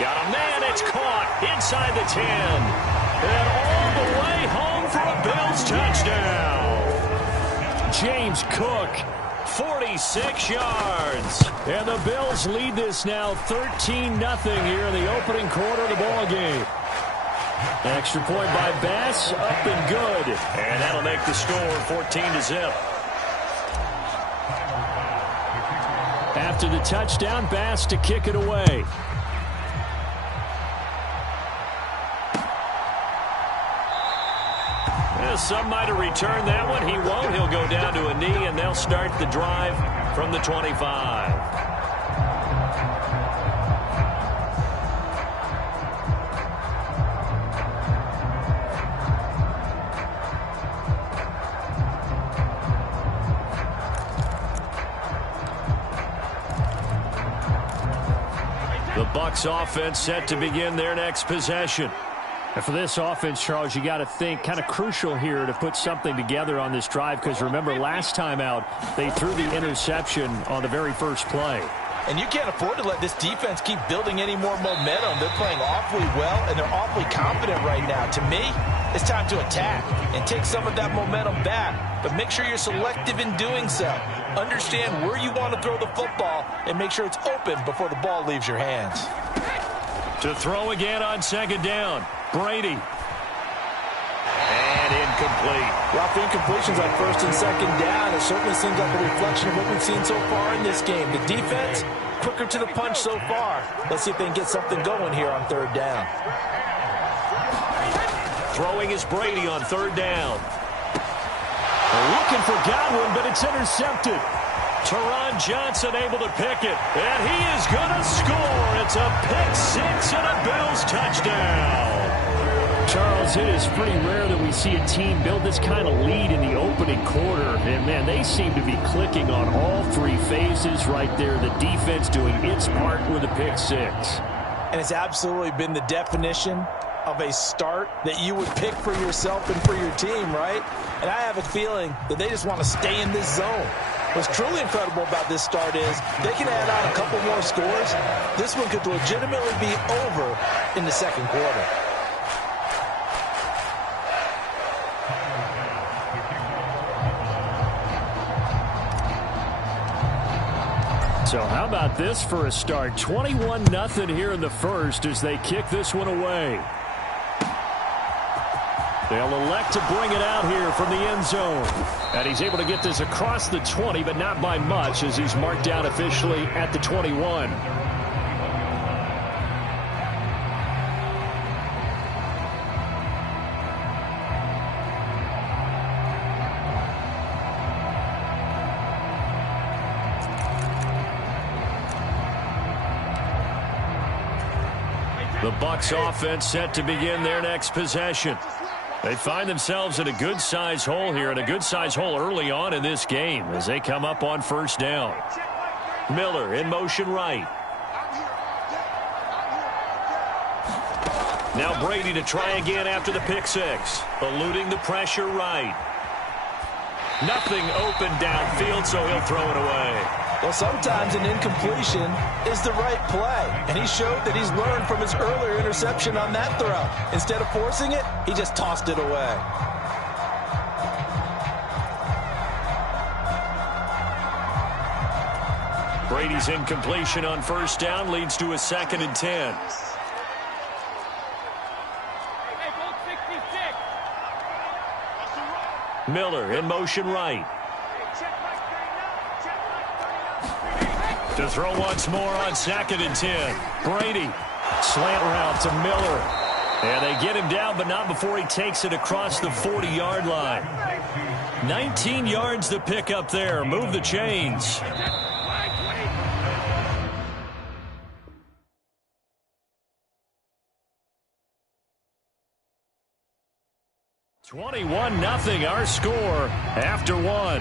Got a man, it's caught inside the 10. And all the way home for a Bills touchdown. James Cook, 46 yards. And the Bills lead this now 13-0 here in the opening quarter of the ball game. Extra point by Bass, up and good. And that'll make the score 14-0. After the touchdown, Bass to kick it away. Some might have returned that one. He won't. He'll go down to a knee, and they'll start the drive from the 25. The Bucs offense set to begin their next possession. And for this offense, Charles, you got to think kind of crucial here to put something together on this drive because remember last time out they threw the interception on the very first play. And you can't afford to let this defense keep building any more momentum. They're playing awfully well, and they're awfully confident right now. To me, it's time to attack and take some of that momentum back. But make sure you're selective in doing so. Understand where you want to throw the football and make sure it's open before the ball leaves your hands. To throw again on 2nd down. Brady. And incomplete. Rough incompletions on first and second down. It certainly seems like a reflection of what we've seen so far in this game. The defense, quicker to the punch so far. Let's see if they can get something going here on third down. Throwing is Brady on third down. Looking for Godwin, but it's intercepted. Taron Johnson able to pick it, and he is going to score. It's a pick six and a Bills touchdown. Charles, it is pretty rare that we see a team build this kind of lead in the opening quarter. And, man, they seem to be clicking on all three phases right there. The defense doing its part with a pick six. And it's absolutely been the definition of a start that you would pick for yourself and for your team, right? And I have a feeling that they just want to stay in this zone. What's truly incredible about this start is they can add on a couple more scores. This one could legitimately be over in the second quarter. So how about this for a start? 21-0 here in the first as they kick this one away. They'll elect to bring it out here from the end zone. And he's able to get this across the 20, but not by much as he's marked down officially at the 21. The Bucs offense set to begin their next possession. They find themselves in a good-sized hole here, and a good-sized hole early on in this game as they come up on first down. Miller in motion right. Now Brady to try again after the pick six. Eluding the pressure right. Nothing open downfield, so he'll throw it away. Well, sometimes an incompletion is the right play, and he showed that he's learned from his earlier interception on that throw. Instead of forcing it, he just tossed it away. Brady's incompletion on first down leads to a 2nd and 10. Miller in motion right. To throw once more on 2nd and 10. Brady. Slant route to Miller. And they get him down, but not before he takes it across the 40-yard line. 19 yards to pick up there. Move the chains. $21-0 our score after one.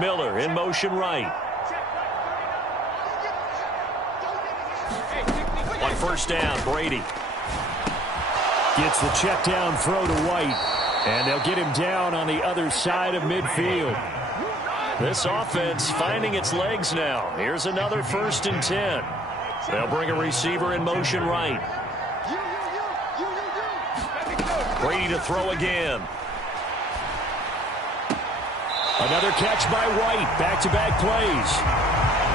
Miller in motion right. On first down, Brady. Gets the check down throw to White. And they'll get him down on the other side of midfield. This offense finding its legs now. Here's another 1st and 10. They'll bring a receiver in motion right. Brady to throw again. Another catch by White. Back-to-back plays.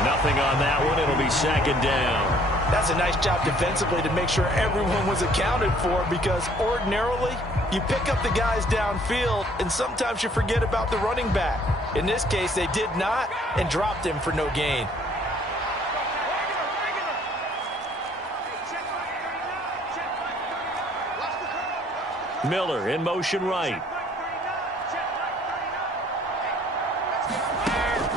Nothing on that one. It'll be 2nd down. That's a nice job defensively to make sure everyone was accounted for, because ordinarily you pick up the guys downfield and sometimes you forget about the running back. In this case, they did not and dropped him for no gain. Miller in motion right.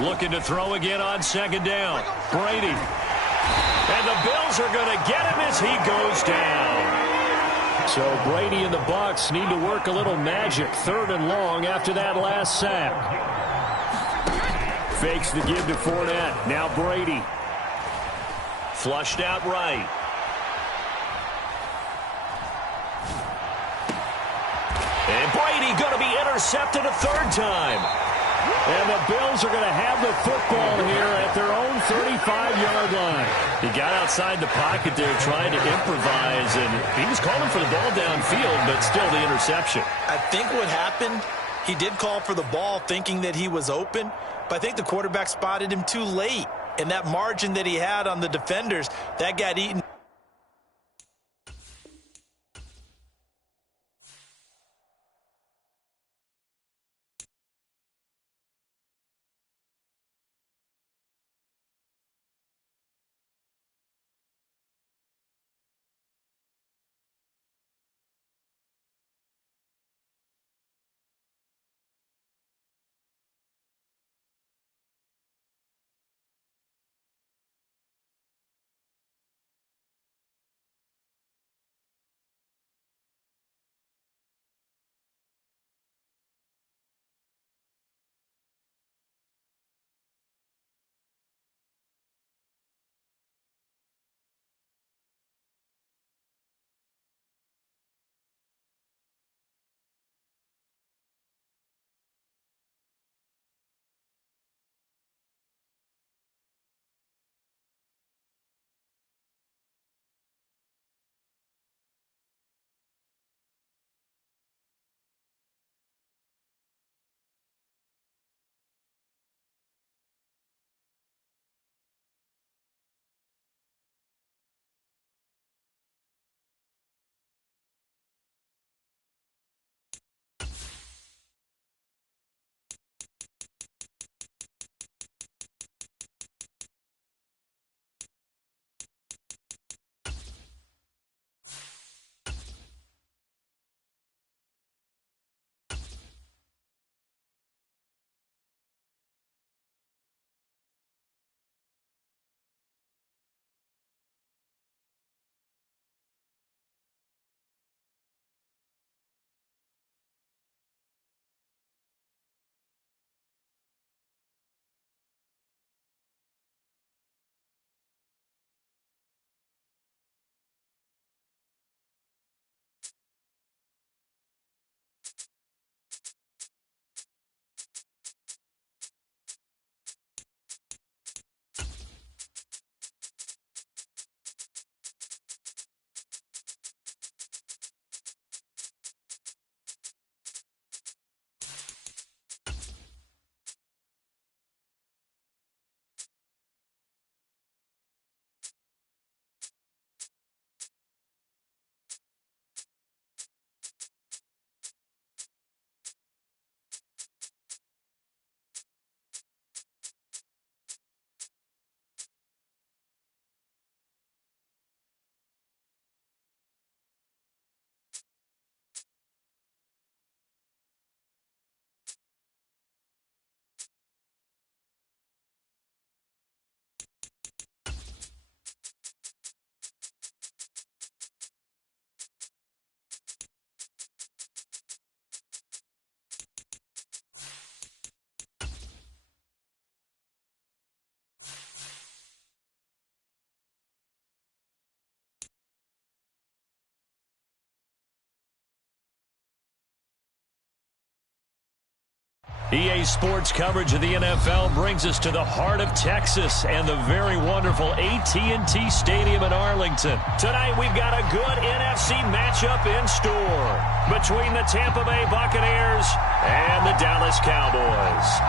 Looking to throw again on 2nd down. Brady. And the Bills are going to get him as he goes down. So Brady and the Bucs need to work a little magic. 3rd and long after that last sack. Fakes the give to Fournette. Now Brady. Flushed out right. And Brady going to be intercepted a third time. And the Bills are going to have the football here at their own 35-yard line. He got outside the pocket there trying to improvise, and he was calling for the ball downfield, but still the interception. I think what happened, he did call for the ball thinking that he was open, but I think the quarterback spotted him too late. And that margin that he had on the defenders, that got eaten. EA Sports coverage of the NFL brings us to the heart of Texas and the very wonderful AT&T Stadium in Arlington. Tonight we've got a good NFC matchup in store between the Tampa Bay Buccaneers and the Dallas Cowboys.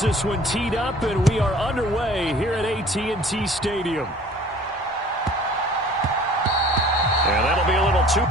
This one teed up, and we are underway here at AT&T Stadium. And that'll be a little too...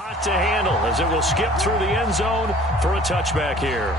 Hot to handle as it will skip through the end zone for a touchback here.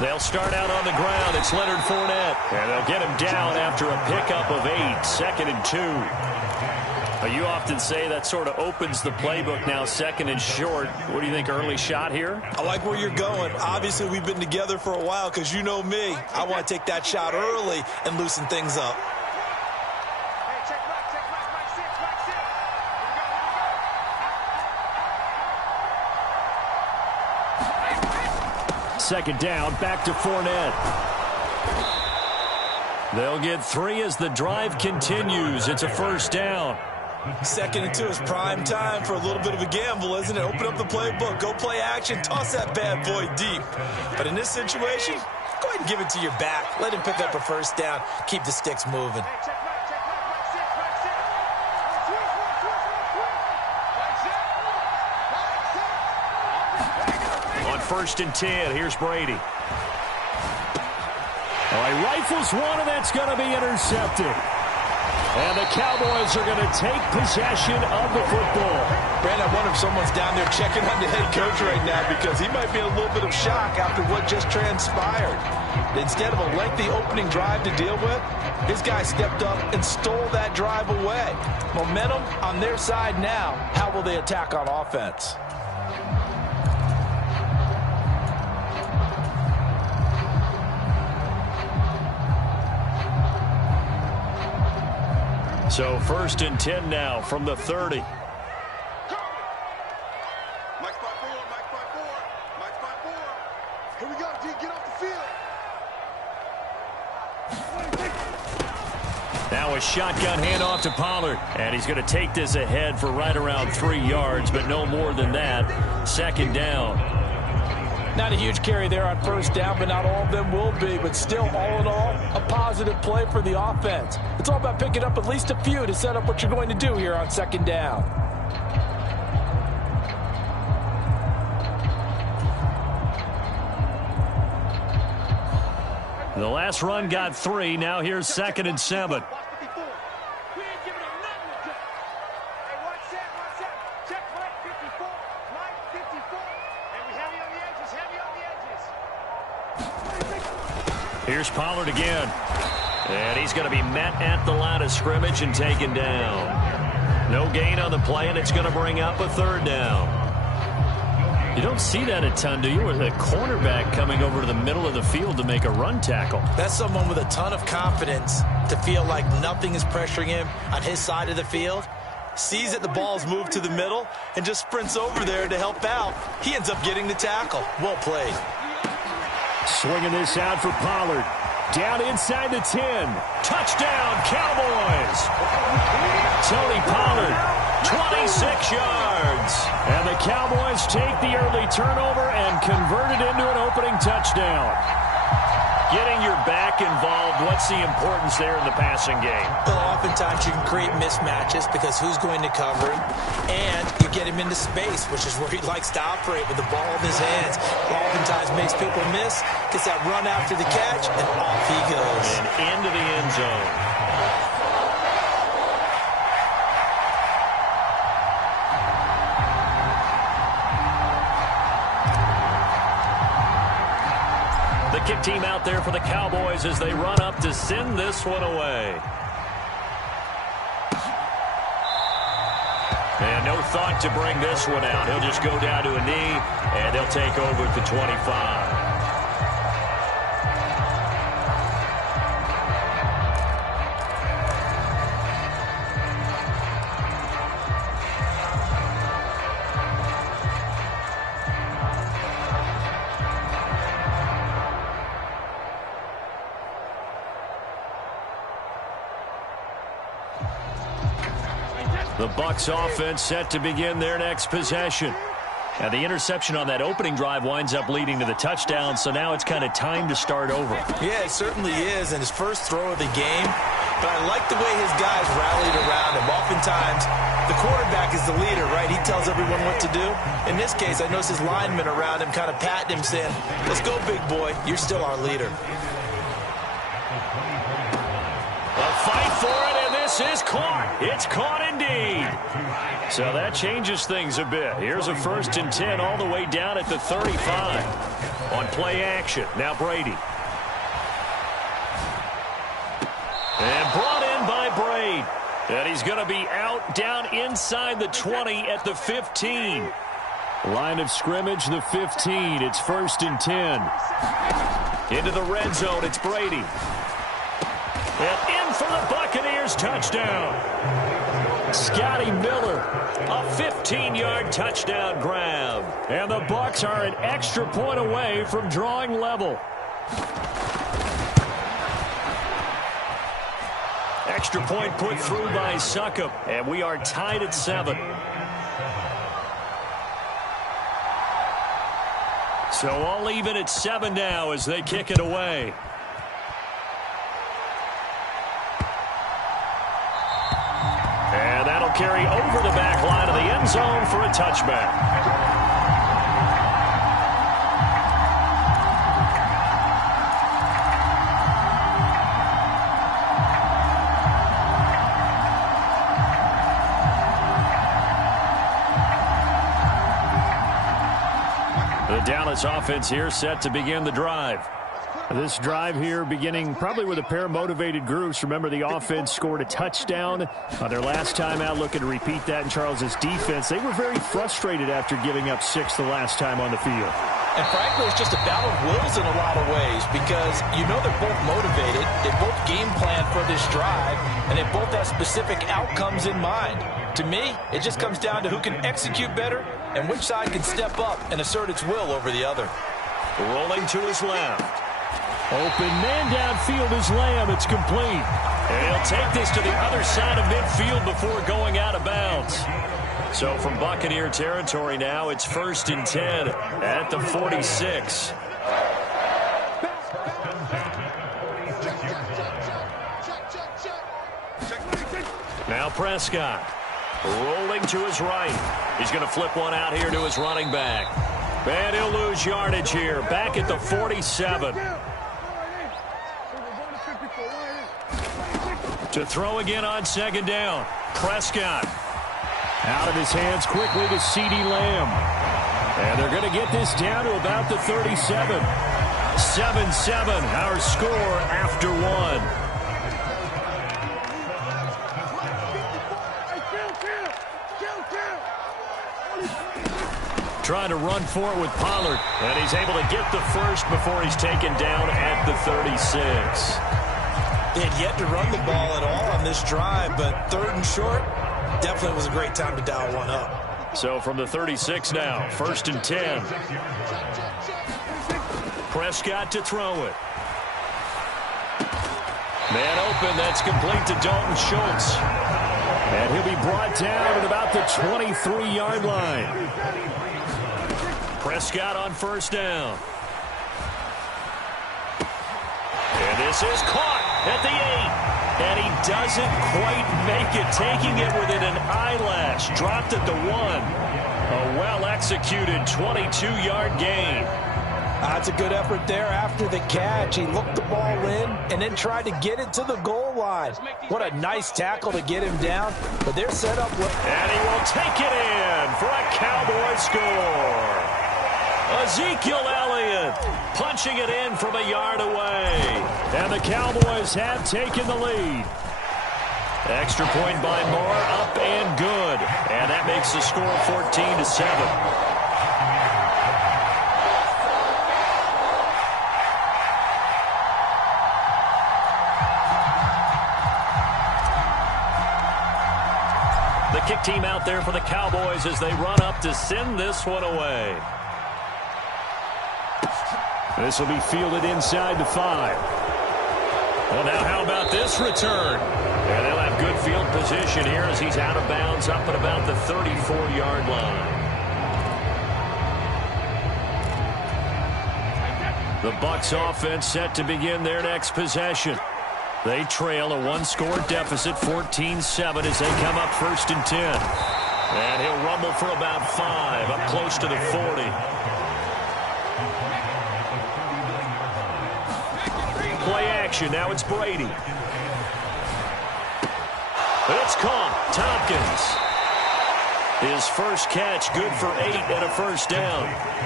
They'll start out on the ground. It's Leonard Fournette. And they'll get him down after a pickup of 8, 2nd and 2. You often say that sort of opens the playbook now, 2nd and short. What do you think, early shot here? I like where you're going. Obviously, we've been together for a while because you know me. I want to take that shot early and loosen things up. Second down, back to Fournette. They'll get 3 as the drive continues. It's a first down. 2nd and 2 is prime time for a little bit of a gamble, isn't it? Open up the playbook, go play action, toss that bad boy deep. But in this situation, go ahead and give it to your back. Let him pick up a first down. Keep the sticks moving. On 1st and 10, here's Brady. All right, rifles one, and that's going to be intercepted. And the Cowboys are going to take possession of the football. Brandon, I wonder if someone's down there checking on the head coach right now because he might be in a little bit of shock after what just transpired. Instead of a lengthy opening drive to deal with, his guy stepped up and stole that drive away. Momentum on their side now. How will they attack on offense? So 1st and 10 now from the 30. Mike spot 4, Mike spot 4, Mike spot 4. Here we go, D, get off the field. Now a shotgun handoff to Pollard. And he's going to take this ahead for right around 3 yards, but no more than that. 2nd down. Not a huge carry there on 1st down, but not all of them will be. But still, all in all, a positive play for the offense. It's all about picking up at least a few to set up what you're going to do here on 2nd down. The last run got 3. Now here's 2nd and 7. Here's Pollard again. And he's going to be met at the line of scrimmage and taken down. No gain on the play, and it's going to bring up a 3rd down. You don't see that a ton, do you? With a cornerback coming over to the middle of the field to make a run tackle. That's someone with a ton of confidence to feel like nothing is pressuring him on his side of the field. Sees that the ball's moved to the middle and just sprints over there to help out. He ends up getting the tackle. Well played. Swinging this out for Pollard. Down inside the 10. Touchdown, Cowboys. Tony Pollard, 26 yards. And the Cowboys take the early turnover and convert it into an opening touchdown. Getting your back involved, what's the importance there in the passing game? Well, oftentimes you can create mismatches because who's going to cover him, and you get him into space, which is where he likes to operate with the ball in his hands. Oftentimes makes people miss, gets that run after the catch, and off he goes. And into the end zone. Kick team out there for the Cowboys as they run up to send this one away. And no thought to bring this one out. He'll just go down to a knee, and they'll take over at the 25. The Bucs offense set to begin their next possession. And the interception on that opening drive winds up leading to the touchdown, so now it's kind of time to start over. Yeah, it certainly is, and his first throw of the game. But I like the way his guys rallied around him. Oftentimes, the quarterback is the leader, right? He tells everyone what to do. In this case, I noticed his linemen around him kind of patting him, saying, let's go, big boy. You're still our leader. A fight for it, and this is caught. It's caught indeed. So that changes things a bit. Here's a 1st and 10 all the way down at the 35. On play action, now Brady. And brought in by Braid. And he's going to be out down inside the 20 at the 15. Line of scrimmage, the 15. It's 1st and 10. Into the red zone, it's Brady. And in for the Buccaneers touchdown. Scotty Miller, a 15-yard touchdown grab. And the Bucs are an extra point away from drawing level. Extra point put through by Succop, and we are tied at 7. So all even at 7 now as they kick it away. And that'll carry over the back line of the end zone for a touchback. The Dallas offense here set to begin the drive. This drive here beginning probably with a pair of motivated groups. Remember, the offense scored a touchdown their last time out, looking to repeat that in Charles's defense. They were very frustrated after giving up 6 the last time on the field. And frankly, it's just a battle of wills in a lot of ways because you know they're both motivated, they both game plan for this drive, and they both have specific outcomes in mind. To me, it just comes down to who can execute better and which side can step up and assert its will over the other. Rolling to his left. Open man downfield is Lamb. It's complete. And he'll take this to the other side of midfield before going out of bounds. So from Buccaneer territory now, it's 1st and 10 at the 46. Now Prescott. Rolling to his right. He's going to flip one out here to his running back. And he'll lose yardage here. Back at the 47. To throw again on 2nd down. Prescott. Out of his hands quickly to CeeDee Lamb. And they're going to get this down to about the 37. 7-7, our score after 1. Trying to run for it with Pollard. And he's able to get the first before he's taken down at the 36. They had yet to run the ball at all on this drive, but 3rd and short, definitely was a great time to dial one up. So from the 36 now, 1st and 10. Prescott to throw it. Man open, that's complete to Dalton Schultz. And he'll be brought down at about the 23-yard line. Prescott on 1st down. And this is caught at the 8. And he doesn't quite make it, taking it within an eyelash. Dropped at the 1. A well-executed 22-yard gain. That's a good effort there after the catch. He looked the ball in and then tried to get it to the goal line. What a nice tackle to get him down. But they're set up well. And he will take it in for a Cowboy score. Ezekiel Elliott punching it in from a yard away. And the Cowboys have taken the lead. Extra point by Moore, up and good. And that makes the score 14-7. The kick team out there for the Cowboys as they run up to send this one away. This will be fielded inside the 5. Well, now how about this return? And they'll have have good field position here as he's out of bounds up at about the 34-yard line. The Bucs offense set to begin their next possession. They trail a one-score deficit, 14-7, as they come up 1st and 10. And he'll rumble for about 5, up close to the 40. Play action. Now it's Brady. It's caught. Tompkins. His first catch, good for 8 and a first down.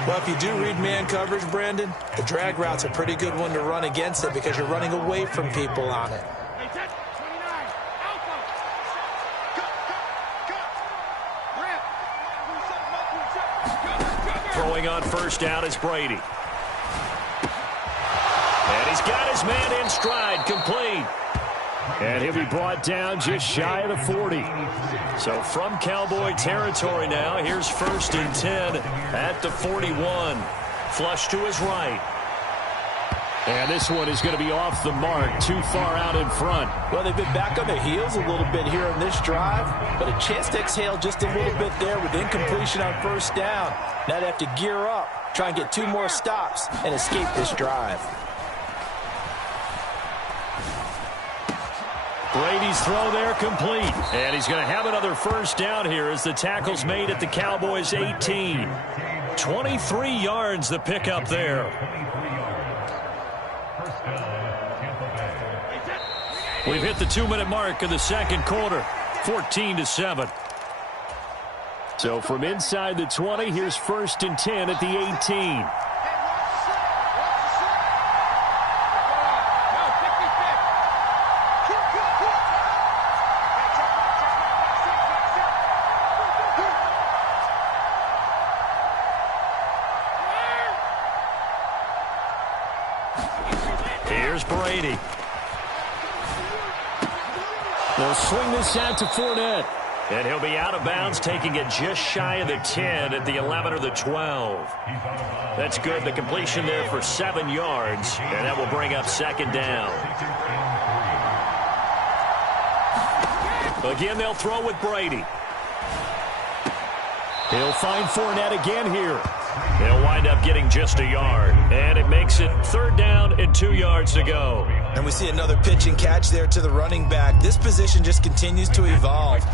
Well, if you do read man coverage, Brandon, the drag route's a pretty good one to run against it because you're running away from people on it. Throwing on first down is Brady. And he's got his man in stride, complete. And he'll be brought down just shy of the 40. So from Cowboy territory now, here's 1st and 10 at the 41. Flush to his right. And this one is going to be off the mark, too far out in front. Well, they've been back on their heels a little bit here on this drive, but a chance to exhale just a little bit there with incompletion on first down. Now they have to gear up, try and get 2 more stops, and escape this drive. Brady's throw there complete. And he's going to have another first down here as the tackle's made at the Cowboys' 18. 23 yards the pickup there. We've hit the 2-minute mark of the second quarter. 14-7. So from inside the 20, here's 1st and 10 at the 18. Here's Brady. They'll swing this out to Fournette. And he'll be out of bounds, taking it just shy of the 10 at the 11 or the 12. That's good. The completion there for 7 yards, and that will bring up 2nd down. Again, they'll throw with Brady. He'll find Fournette again here. They'll wind up getting just a yard, and it makes it 3rd down and 2 yards to go. And we see another pitch and catch there to the running back. This position just continues to evolve.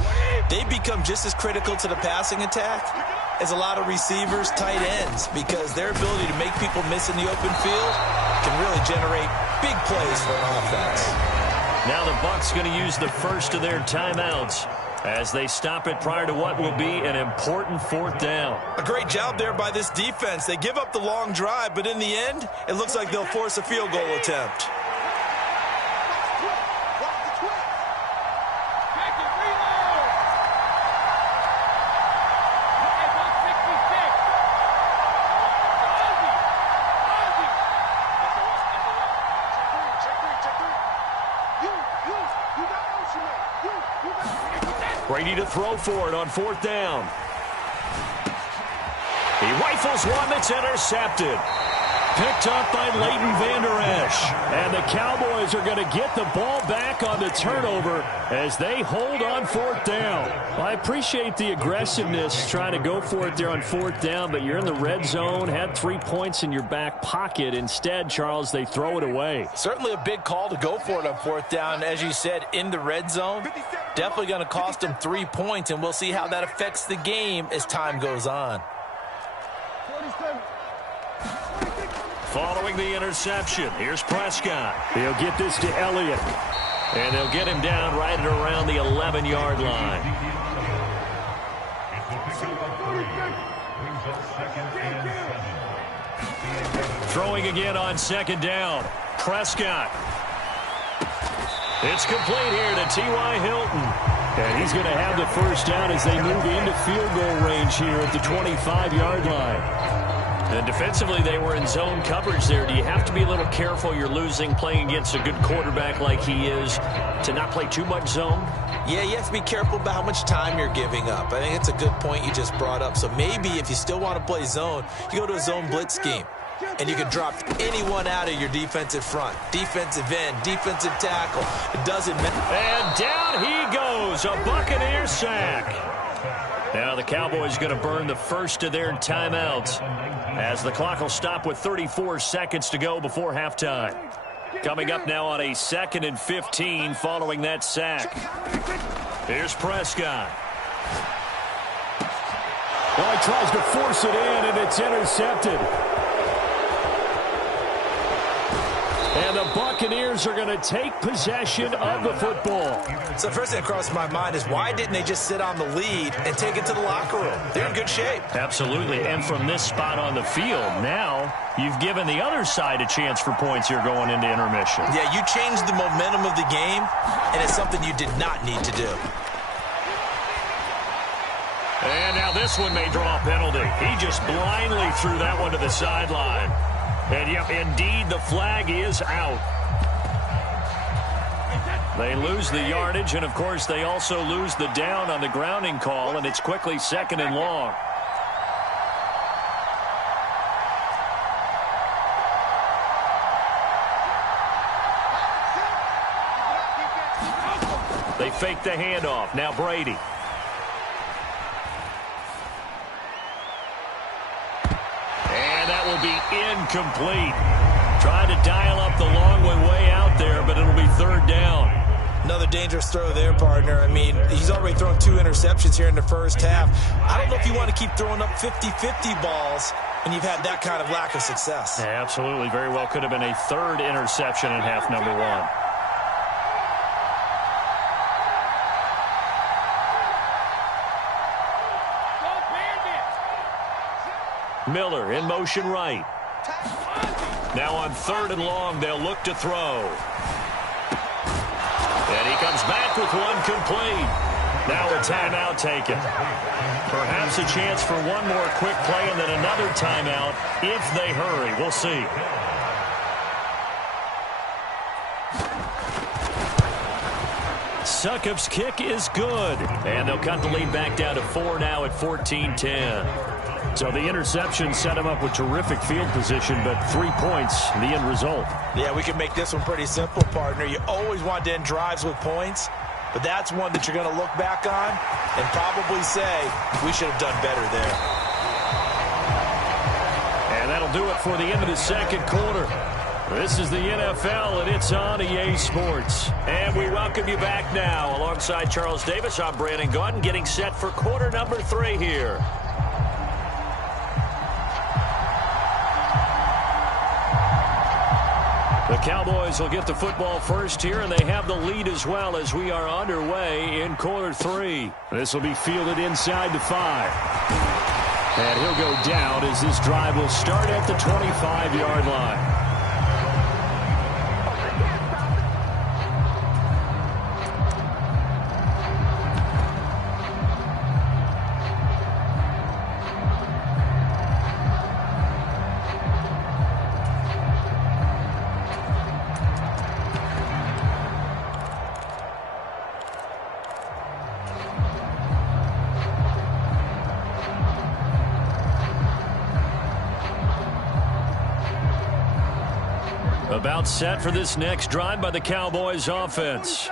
They become just as critical to the passing attack as a lot of receivers, tight ends, because their ability to make people miss in the open field can really generate big plays for an offense. Now the Bucs going to use the first of their timeouts as they stop it prior to what will be an important 4th down. A great job there by this defense. They give up the long drive, but in the end, it looks like they'll force a field goal attempt. Brady to throw for it on 4th down. He rifles one that's intercepted. Picked up by Leighton Vander Esch. And the Cowboys are going to get the ball back on the turnover as they hold on 4th down. I appreciate the aggressiveness trying to go for it there on 4th down, but you're in the red zone, had 3 points in your back pocket. Instead, Charles, they throw it away. Certainly a big call to go for it on 4th down. As you said, in the red zone, definitely going to cost them 3 points, and we'll see how that affects the game as time goes on. Following the interception, here's Prescott. He'll get this to Elliott. And they'll get him down right at around the 11-yard line. Throwing again on 2nd down. Prescott. It's complete here to T.Y. Hilton. And he's going to have the first down as they move into field goal range here at the 25-yard line. And defensively, they were in zone coverage there. Do you have to be a little careful? You're losing playing against a good quarterback like he is to not play too much zone? Yeah, you have to be careful about how much time you're giving up. I think it's a good point you just brought up. So maybe if you still want to play zone, you go to a zone blitz scheme. and you can drop anyone out of your defensive front. Defensive end, defensive tackle. It doesn't matter. And down he goes. A Buccaneer sack. Now the Cowboys going to burn the first of their timeouts as the clock will stop with 34 seconds to go before halftime. Coming up now on a 2nd and 15 following that sack. Here's Prescott. Well, he tries to force it in, and it's intercepted. And the Buccaneers are going to take possession of the football. So the first thing that crossed my mind is why didn't they just sit on the lead and take it to the locker room? They're in good shape. Absolutely. And from this spot on the field, now you've given the other side a chance for points here going into intermission. Yeah, you changed the momentum of the game, and it's something you did not need to do. And now this one may draw a penalty. He just blindly threw that one to the sideline. And, yep, indeed, the flag is out. They lose the yardage, and, of course, they also lose the down on the grounding call, and it's quickly 2nd and long. They fake the handoff. Now Brady. Will be incomplete. Trying to dial up the long way out there, but it'll be 3rd down. Another dangerous throw there, partner. I mean, he's already thrown 2 interceptions here in the first half. I don't know if you want to keep throwing up 50-50 balls when you've had that kind of lack of success. Yeah, absolutely. Very well could have been a 3rd interception in half number 1. Miller in motion right. Now on 3rd and long, they'll look to throw. And he comes back with one complete. Now a timeout taken. Perhaps a chance for one more quick play and then another timeout if they hurry. We'll see. Succop's kick is good. And they'll cut the lead back down to 4 now at 14-10. So the interception set him up with terrific field position, but 3 points, the end result. Yeah, we can make this one pretty simple, partner. You always want to end drives with points, but that's one that you're going to look back on and probably say, we should have done better there. And that'll do it for the end of the 2nd quarter. This is the NFL, and it's on EA Sports. And we welcome you back now. Alongside Charles Davis, I'm Brandon Gaudin, getting set for quarter number 3 here. The Cowboys will get the football first here, and they have the lead as well as we are underway in quarter 3. This will be fielded inside the 5. And he'll go down as this drive will start at the 25-yard line. About set for this next drive by the Cowboys offense.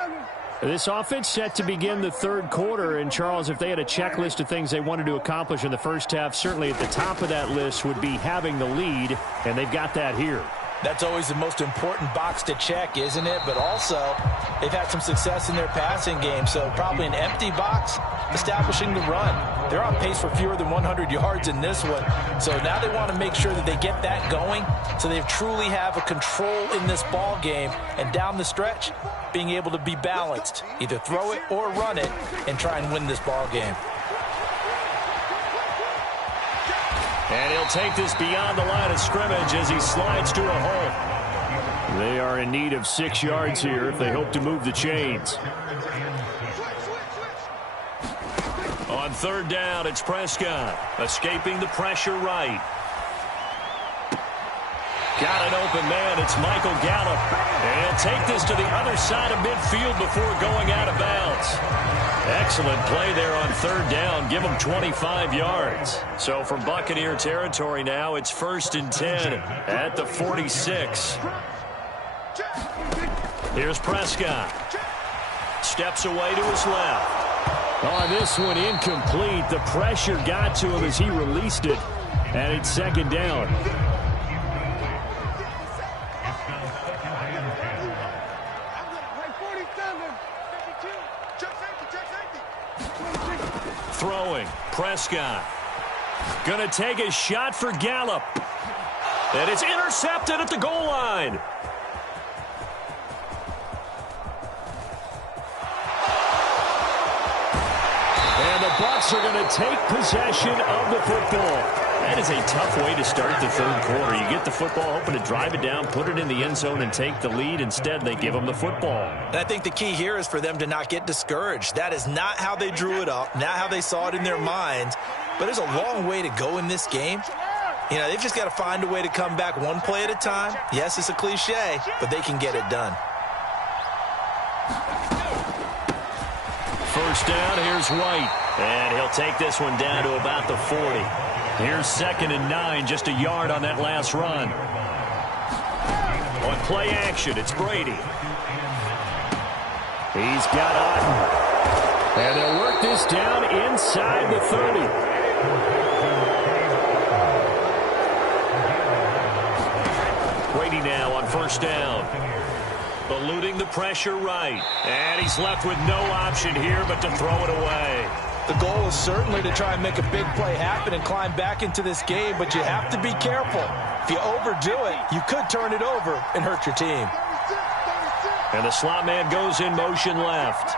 This offense set to begin the 3rd quarter. And, Charles, if they had a checklist of things they wanted to accomplish in the first half, certainly at the top of that list would be having the lead, and they've got that here. That's always the most important box to check, isn't it? But also, they've had some success in their passing game, so probably an empty box establishing the run. They're on pace for fewer than 100 yards in this one, so now they want to make sure that they get that going so they truly have a control in this ball game, and down the stretch, being able to be balanced, either throw it or run it, and try and win this ball game. And he'll take this beyond the line of scrimmage as he slides to a hole. They are in need of 6 yards here if they hope to move the chains. On 3rd down, it's Prescott, escaping the pressure right. Got an open man, it's Michael Gallup. And take this to the other side of midfield before going out of bounds. Excellent play there on third down. Give them 25 yards. So from Buccaneer territory now, it's 1st and 10 at the 46. Here's Prescott. Steps away to his left. On this one, incomplete. The pressure got to him as he released it. And it's 2nd down. Throwing. Prescott. Gonna take a shot for Gallup. And it's intercepted at the goal line. And the Bucs are going to take possession of the football. That is a tough way to start the third quarter. You get the football, hoping to drive it down, put it in the end zone, and take the lead. Instead, they give them the football. And I think the key here is for them to not get discouraged. That is not how they drew it up, not how they saw it in their minds. But there's a long way to go in this game. You know, they've just got to find a way to come back one play at a time. Yes, it's a cliche, but they can get it done. First down, here's White. And he'll take this one down to about the 40. Here's 2nd and 9, just a yard on that last run. On play action, it's Brady. He's got Otten. And they'll work this down inside the 30. Brady now on first down. Eluding the pressure right. And he's left with no option here but to throw it away. The goal is certainly to try and make a big play happen and climb back into this game, but you have to be careful. If you overdo it, you could turn it over and hurt your team. And the slot man goes in motion left.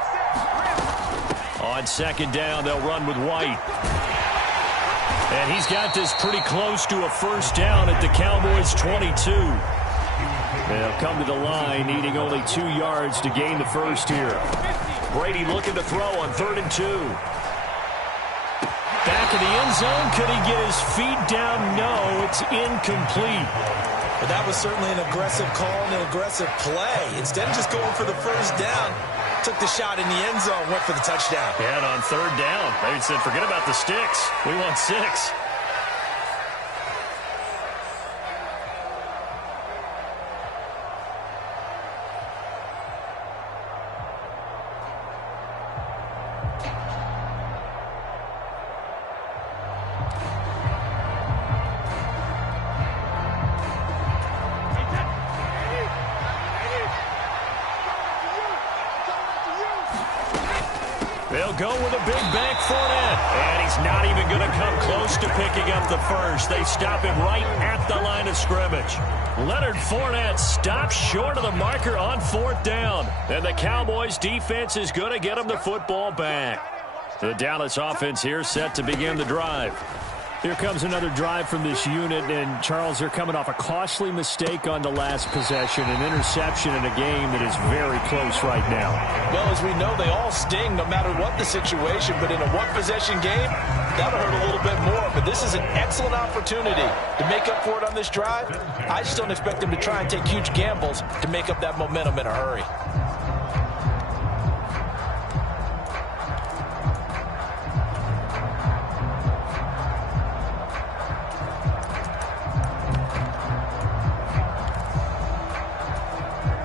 On 2nd down, they'll run with White. And he's got this pretty close to a first down at the Cowboys' 22. They'll come to the line, needing only 2 yards to gain the first here. Brady looking to throw on 3rd and 2. Back in the end zone. Could he get his feet down? No, it's incomplete. But that was certainly an aggressive call and an aggressive play. Instead of just going for the first down, took the shot in the end zone, went for the touchdown. Yeah, and on 3rd down, they said, forget about the sticks. We want 6. They'll go with a big bank Fournette. And he's not even going to come close to picking up the first. They stop him right at the line of scrimmage. Leonard Fournette stops short of the marker on 4th down. And the Cowboys defense is going to get him the football back. The Dallas offense here set to begin the drive. Here comes another drive from this unit, and Charles, they're coming off a costly mistake on the last possession, an interception in a game that is very close right now. Well, as we know, they all sting no matter what the situation, but in a one-possession game, that'll hurt a little bit more. But this is an excellent opportunity to make up for it on this drive. I just don't expect them to try and take huge gambles to make up that momentum in a hurry.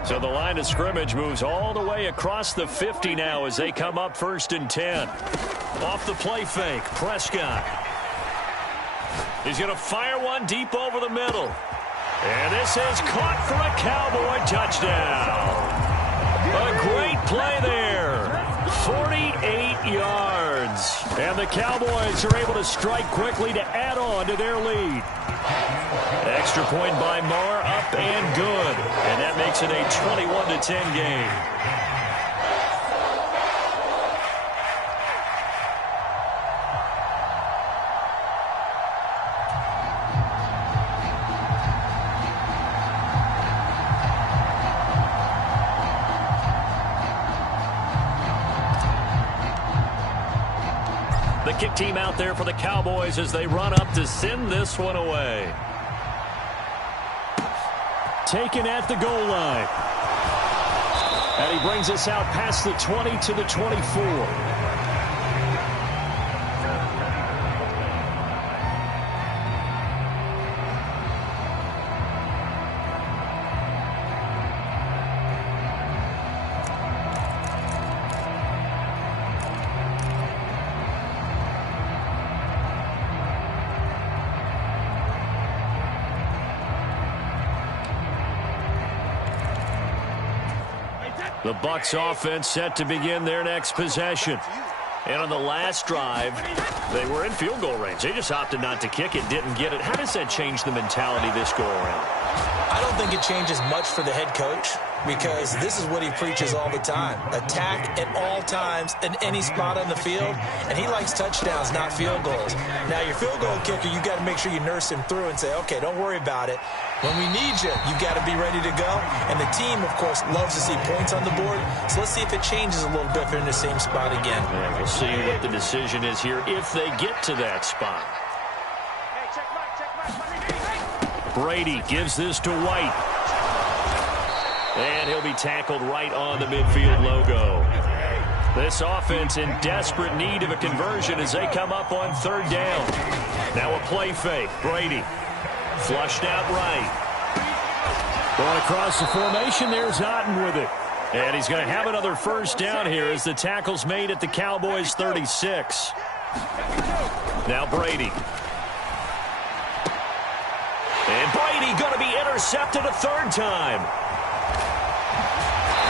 So the line of scrimmage moves all the way across the 50 now as they come up 1st and 10. Off the play fake, Prescott. He's going to fire one deep over the middle. And this is caught for a Cowboy touchdown. A great play there. 48 yards. And the Cowboys are able to strike quickly to add on to their lead. Extra point by Moore, up and good. And that makes it a 21-10 game. The kick team out there for the Cowboys as they run up to send this one away. Taken at the goal line. And he brings us out past the 20 to the 24. The Bucs offense set to begin their next possession. And on the last drive, they were in field goal range. They just opted not to kick it, didn't get it. How does that change the mentality this go-around? I don't think it changes much for the head coach because this is what he preaches all the time. Attack at all times in any spot on the field, and he likes touchdowns, not field goals. Now, your field goal kicker, you got to make sure you nurse him through and say, okay, don't worry about it. When we need you, you got to be ready to go. And the team, of course, loves to see points on the board. So let's see if it changes a little bit if they're in the same spot again. Yeah, we'll see what the decision is here if they get to that spot. Brady gives this to White. And he'll be tackled right on the midfield logo. This offense in desperate need of a conversion as they come up on third down. Now a play fake. Brady flushed out right. Going across the formation, there's Otten with it. And he's going to have another first down here as the tackle's made at the Cowboys' 36. Now Brady. And Brady going to be intercepted a third time.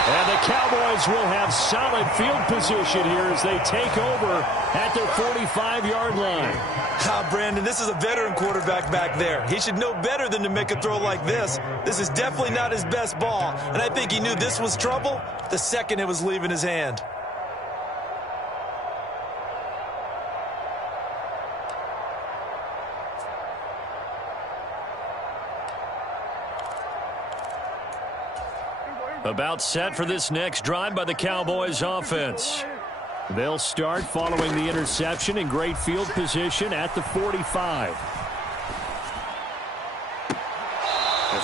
And the Cowboys will have solid field position here as they take over at their 45-yard line. Brandon, this is a veteran quarterback back there. He should know better than to make a throw like this. This is definitely not his best ball, and I think he knew this was trouble the second it was leaving his hand. About set for this next drive by the Cowboys offense. They'll start following the interception in great field position at the 45.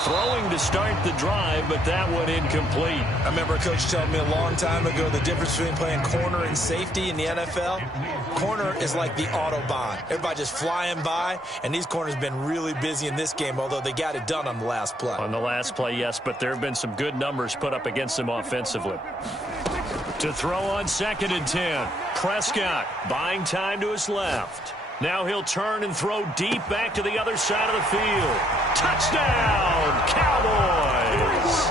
Throwing to start the drive, but that one incomplete. I remember a coach telling me a long time ago the difference between playing corner and safety in the NFL. Corner is like the Autobahn. Everybody just flying by, and these corners have been really busy in this game, although they got it done on the last play. On the last play, yes, but there have been some good numbers put up against them offensively. To throw on 2nd and 10. Prescott buying time to his left. Now he'll turn and throw deep back to the other side of the field. Touchdown, Cowboys!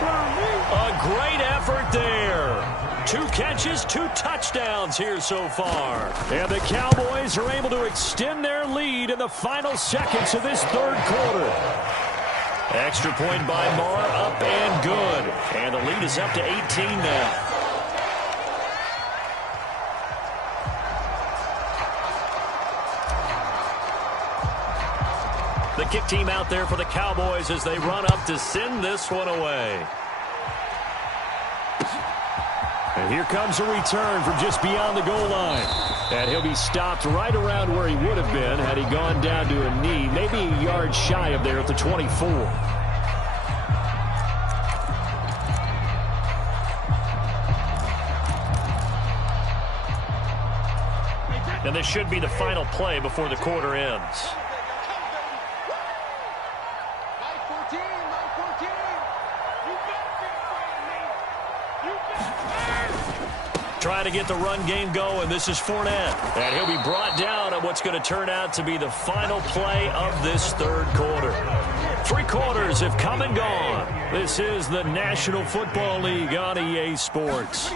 A great effort there. 2 catches, 2 touchdowns here so far. And the Cowboys are able to extend their lead in the final seconds of this third quarter. Extra point by Marr, up and good. And the lead is up to 18 now. The kick team out there for the Cowboys as they run up to send this one away. And here comes a return from just beyond the goal line. And he'll be stopped right around where he would have been had he gone down to a knee, maybe a yard shy of there at the 24. And this should be the final play before the quarter ends. Trying to get the run game going. This is Fournette. And he'll be brought down at what's going to turn out to be the final play of this third quarter. 3 quarters have come and gone. This is the National Football League on EA Sports.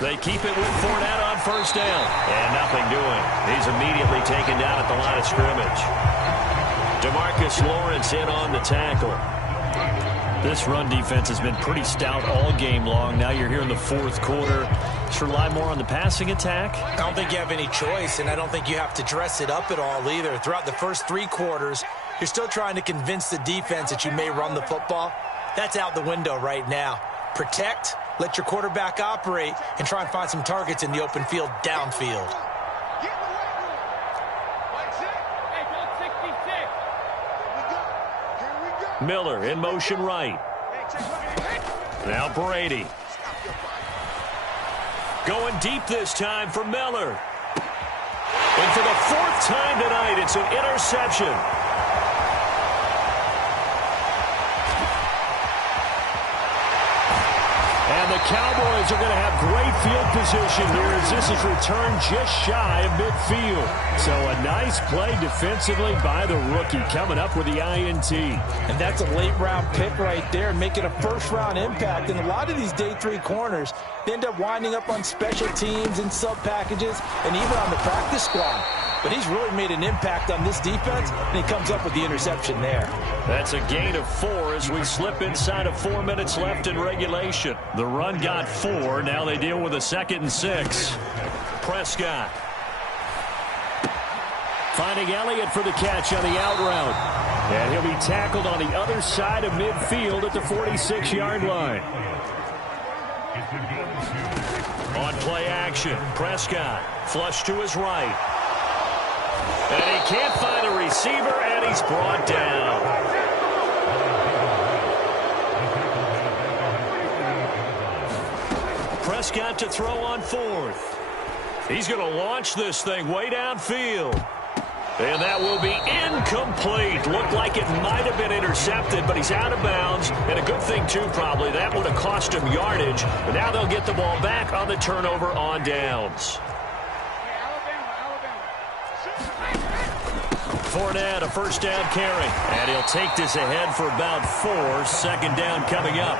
They keep it with Fournette on first down. And nothing doing. He's immediately taken down at the line of scrimmage. DeMarcus Lawrence in on the tackle. This run defense has been pretty stout all game long. Now you're here in the fourth quarter. Just rely more on the passing attack. I don't think you have any choice, and I don't think you have to dress it up at all either. Throughout the first 3 quarters, you're still trying to convince the defense that you may run the football. That's out the window right now. Protect, let your quarterback operate, and try and find some targets in the open field downfield. Miller in motion right. Now Brady. Going deep this time for Miller. And for the 4th time tonight, it's an interception. And And the Cowboys are going to have great field position here as this is returned just shy of midfield. So a nice play defensively by the rookie coming up with the INT. And that's a late-round pick right there, making a first-round impact. And a lot of these day 3 corners, they end up winding up on special teams and sub-packages and even on the practice squad. But he's really made an impact on this defense, and he comes up with the interception there. That's a gain of 4 as we slip inside of 4 minutes left in regulation. The run got 4. Now they deal with a 2nd and 6. Prescott. Finding Elliott for the catch on the out route. And he'll be tackled on the other side of midfield at the 46-yard line. On play action, Prescott. Flush to his right. And he can't find a receiver, and he's brought down. Prescott to throw on 4th. He's going to launch this thing way downfield. And that will be incomplete. Looked like it might have been intercepted, but he's out of bounds. And a good thing, too, probably. That would have cost him yardage. But now they'll get the ball back on the turnover on downs. Fournette, a first down carry. And he'll take this ahead for about 4. 2nd down coming up.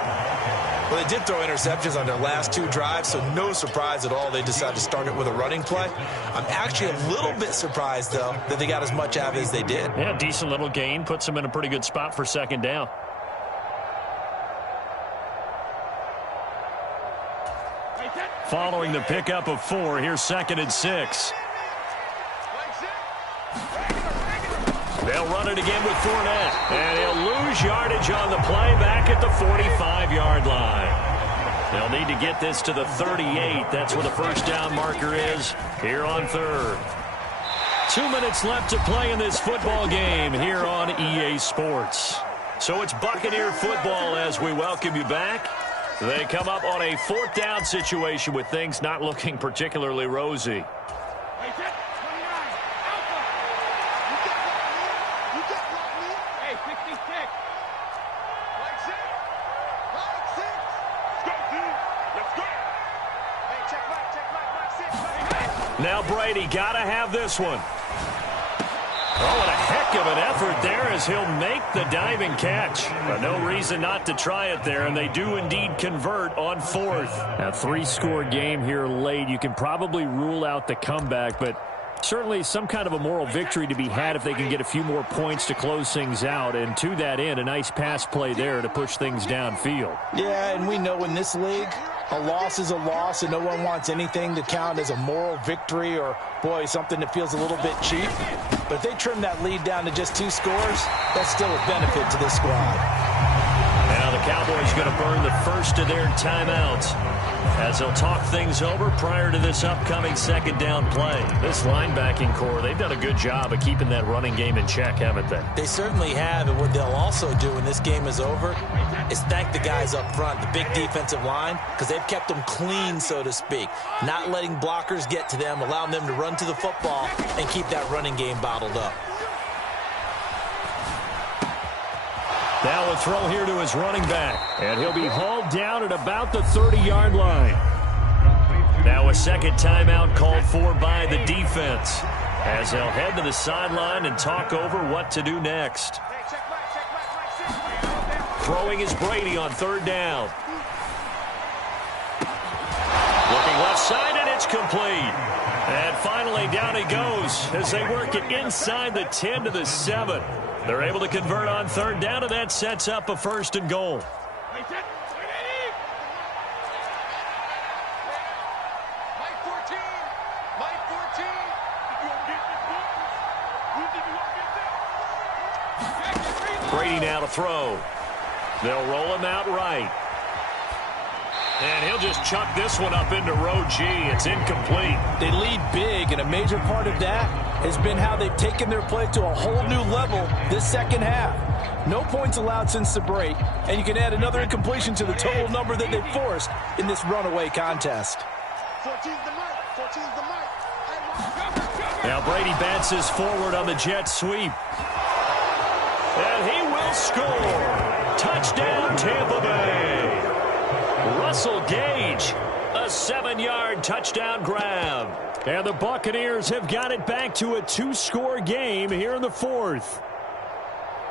Well, they did throw interceptions on their last 2 drives, so no surprise at all they decided to start it with a running play. I'm actually a little bit surprised, though, that they got as much out of it as they did. Yeah, decent little gain. Puts them in a pretty good spot for 2nd down. Following the pickup of 4, here's 2nd and 6. They'll run it again with Fournette. And he'll lose yardage on the play back at the 45-yard line. They'll need to get this to the 38. That's where the first down marker is here on 3rd. 2 minutes left to play in this football game here on EA Sports. So it's Buccaneer football as we welcome you back. They come up on a 4th down situation with things not looking particularly rosy. Now Brady got to have this one. Oh, and a heck of an effort there as he'll make the diving catch. But no reason not to try it there, and they do indeed convert on 4th. A 3-score game here late. You can probably rule out the comeback, but certainly some kind of a moral victory to be had if they can get a few more points to close things out. And to that end, a nice pass play there to push things downfield. Yeah, and we know in this league, a loss is a loss, and no one wants anything to count as a moral victory or, boy, something that feels a little bit cheap. But if they trim that lead down to just 2 scores, that's still a benefit to this squad. Now the Cowboys going to burn the first of their timeouts as they'll talk things over prior to this upcoming 2nd down play. This linebacking core, they've done a good job of keeping that running game in check, haven't they? They certainly have, and what they'll also do when this game is over is thank the guys up front, the big defensive line, because they've kept them clean, so to speak, not letting blockers get to them, allowing them to run to the football and keep that running game bottled up. Now a throw here to his running back. And he'll be hauled down at about the 30-yard line. Now a 2nd timeout called for by the defense as they'll head to the sideline and talk over what to do next. Throwing is Brady on 3rd down. Looking left side, and it's complete. And finally down he goes as they work it inside the 10 to the 7. They're able to convert on 3rd down, and that sets up a 1st and goal. Brady now to throw. They'll roll him out right. And he'll just chuck this one up into row G. It's incomplete. They lead big, and a major part of that has been how they've taken their play to a whole new level this 2nd half. No points allowed since the break, and you can add another incompletion to the total number that they've forced in this runaway contest. 14's the mic. 14's the mic. Now Brady bounces forward on the jet sweep. And he will score. Touchdown, Tampa Bay. Russell Gage, a 7-yard touchdown grab. And the Buccaneers have got it back to a 2-score game here in the fourth.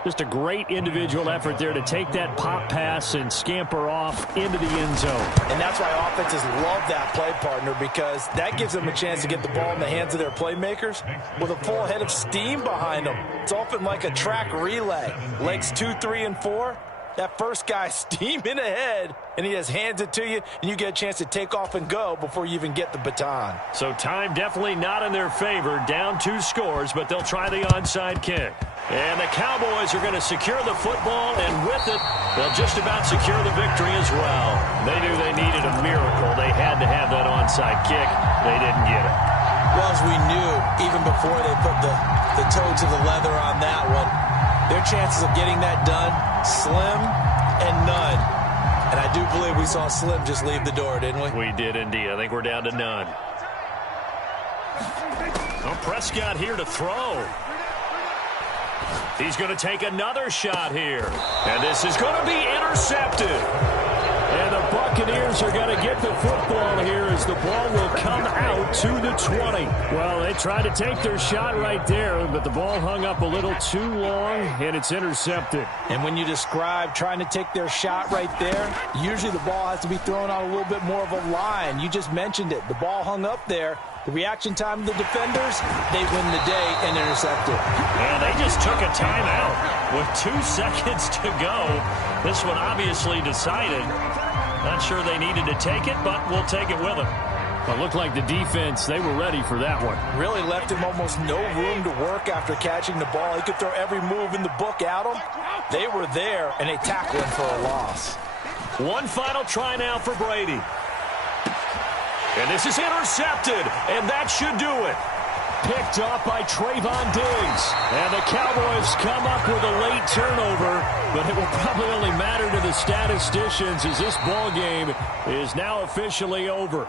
Just a great individual effort there to take that pop pass and scamper off into the end zone. And that's why offenses love that play, partner, because that gives them a chance to get the ball in the hands of their playmakers with a full head of steam behind them. It's often like a track relay. Legs 2, 3, and 4. That first guy steaming ahead, and he just hands it to you, and you get a chance to take off and go before you even get the baton. So time definitely not in their favor. Down 2 scores, but they'll try the onside kick. And the Cowboys are going to secure the football, and with it, they'll just about secure the victory as well. They knew they needed a miracle. They had to have that onside kick. They didn't get it. Well, as we knew, even before they put the toe to the leather on that one, their chances of getting that done, slim and none. And I do believe we saw Slim just leave the door, didn't we? We did indeed. I think we're down to none. Well, Prescott here to throw. He's going to take another shot here. And this is going to be intercepted. And the Buccaneers are going to get the football here as the ball will come out to the 20. Well, they tried to take their shot right there, but the ball hung up a little too long, and it's intercepted. And when you describe trying to take their shot right there, usually the ball has to be thrown on a little bit more of a line. You just mentioned it. The ball hung up there. The reaction time of the defenders, they win the day and intercept it. And they just took a timeout with 2 seconds to go. This one obviously decided. Not sure they needed to take it, but we'll take it with them. It looked like the defense, they were ready for that one. Really left him almost no room to work after catching the ball. He could throw every move in the book at him. They were there, and they tackled him for a loss. One final try now for Brady. And this is intercepted, and that should do it. Picked off by Trayvon Diggs. And the Cowboys come up with a late turnover, but it will probably only matter to the statisticians as this ball game is now officially over.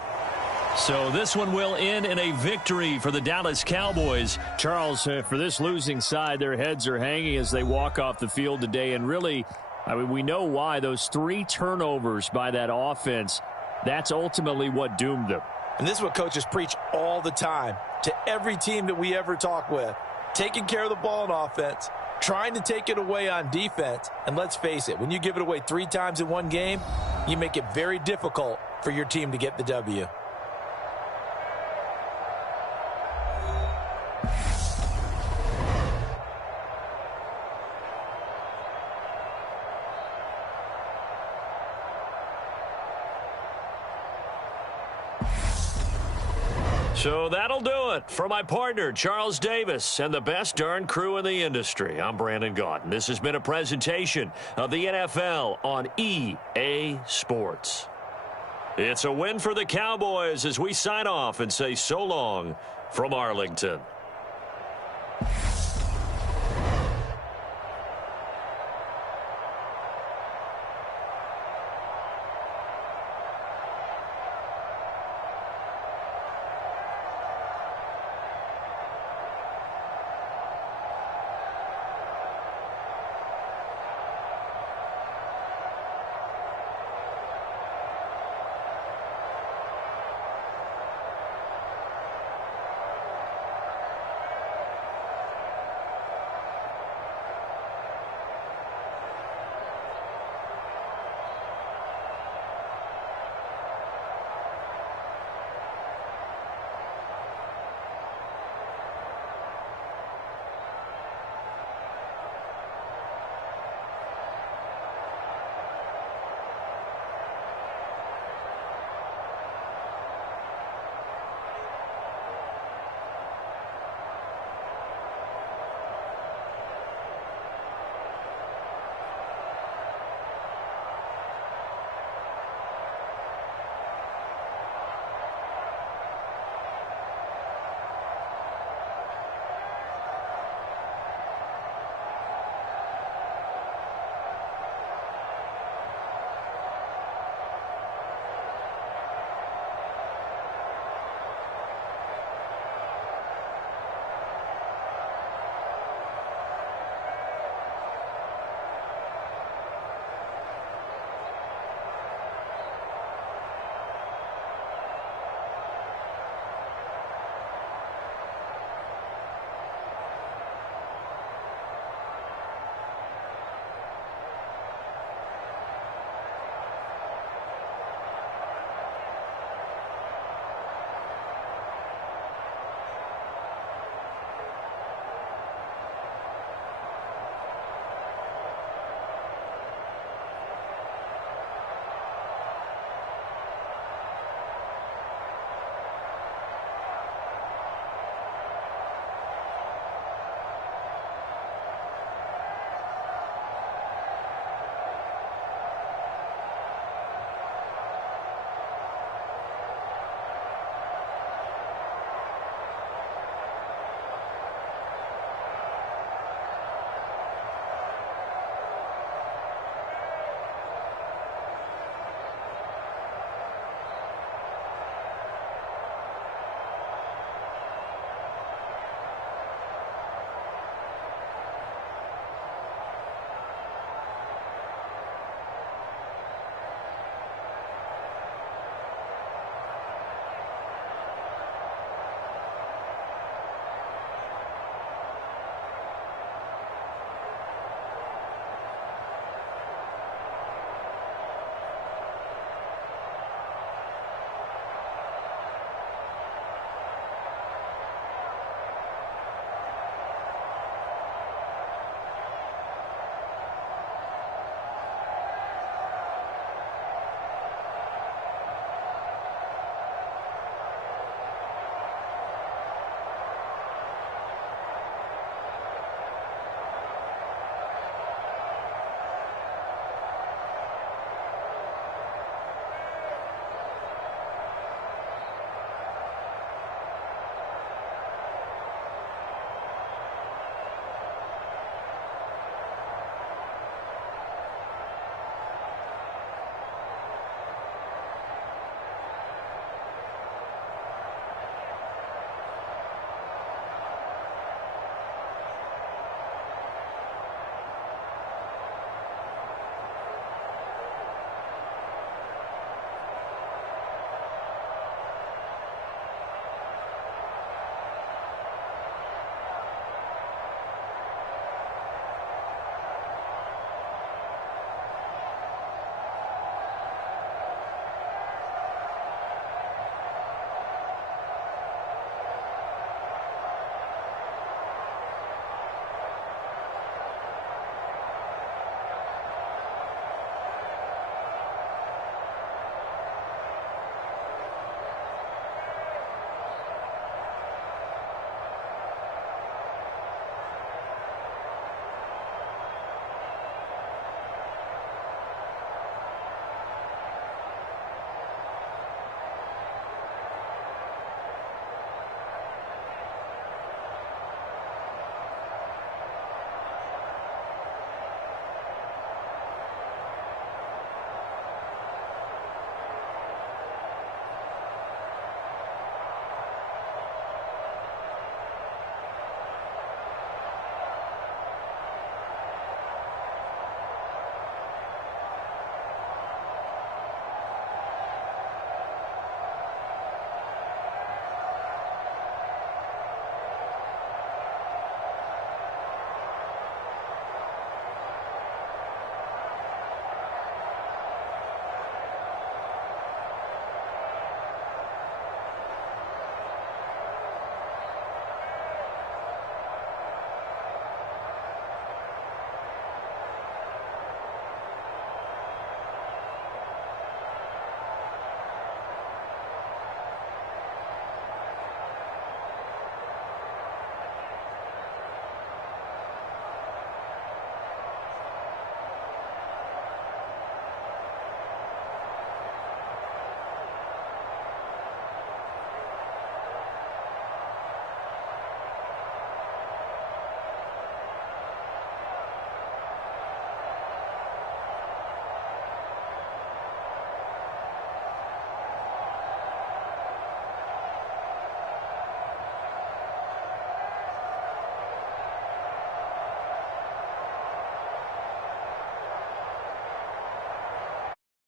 So this one will end in a victory for the Dallas Cowboys. Charles, for this losing side, their heads are hanging as they walk off the field today. And really, I mean, we know why. Those 3 turnovers by that offense, that's ultimately what doomed them. And this is what coaches preach all the time to every team that we ever talk with. Taking care of the ball on offense, trying to take it away on defense. And let's face it, when you give it away 3 times in one game, you make it very difficult for your team to get the W. So that'll do it for my partner, Charles Davis, and the best darn crew in the industry. I'm Brandon Gaudin. This has been a presentation of the NFL on EA Sports. It's a win for the Cowboys as we sign off and say so long from Arlington.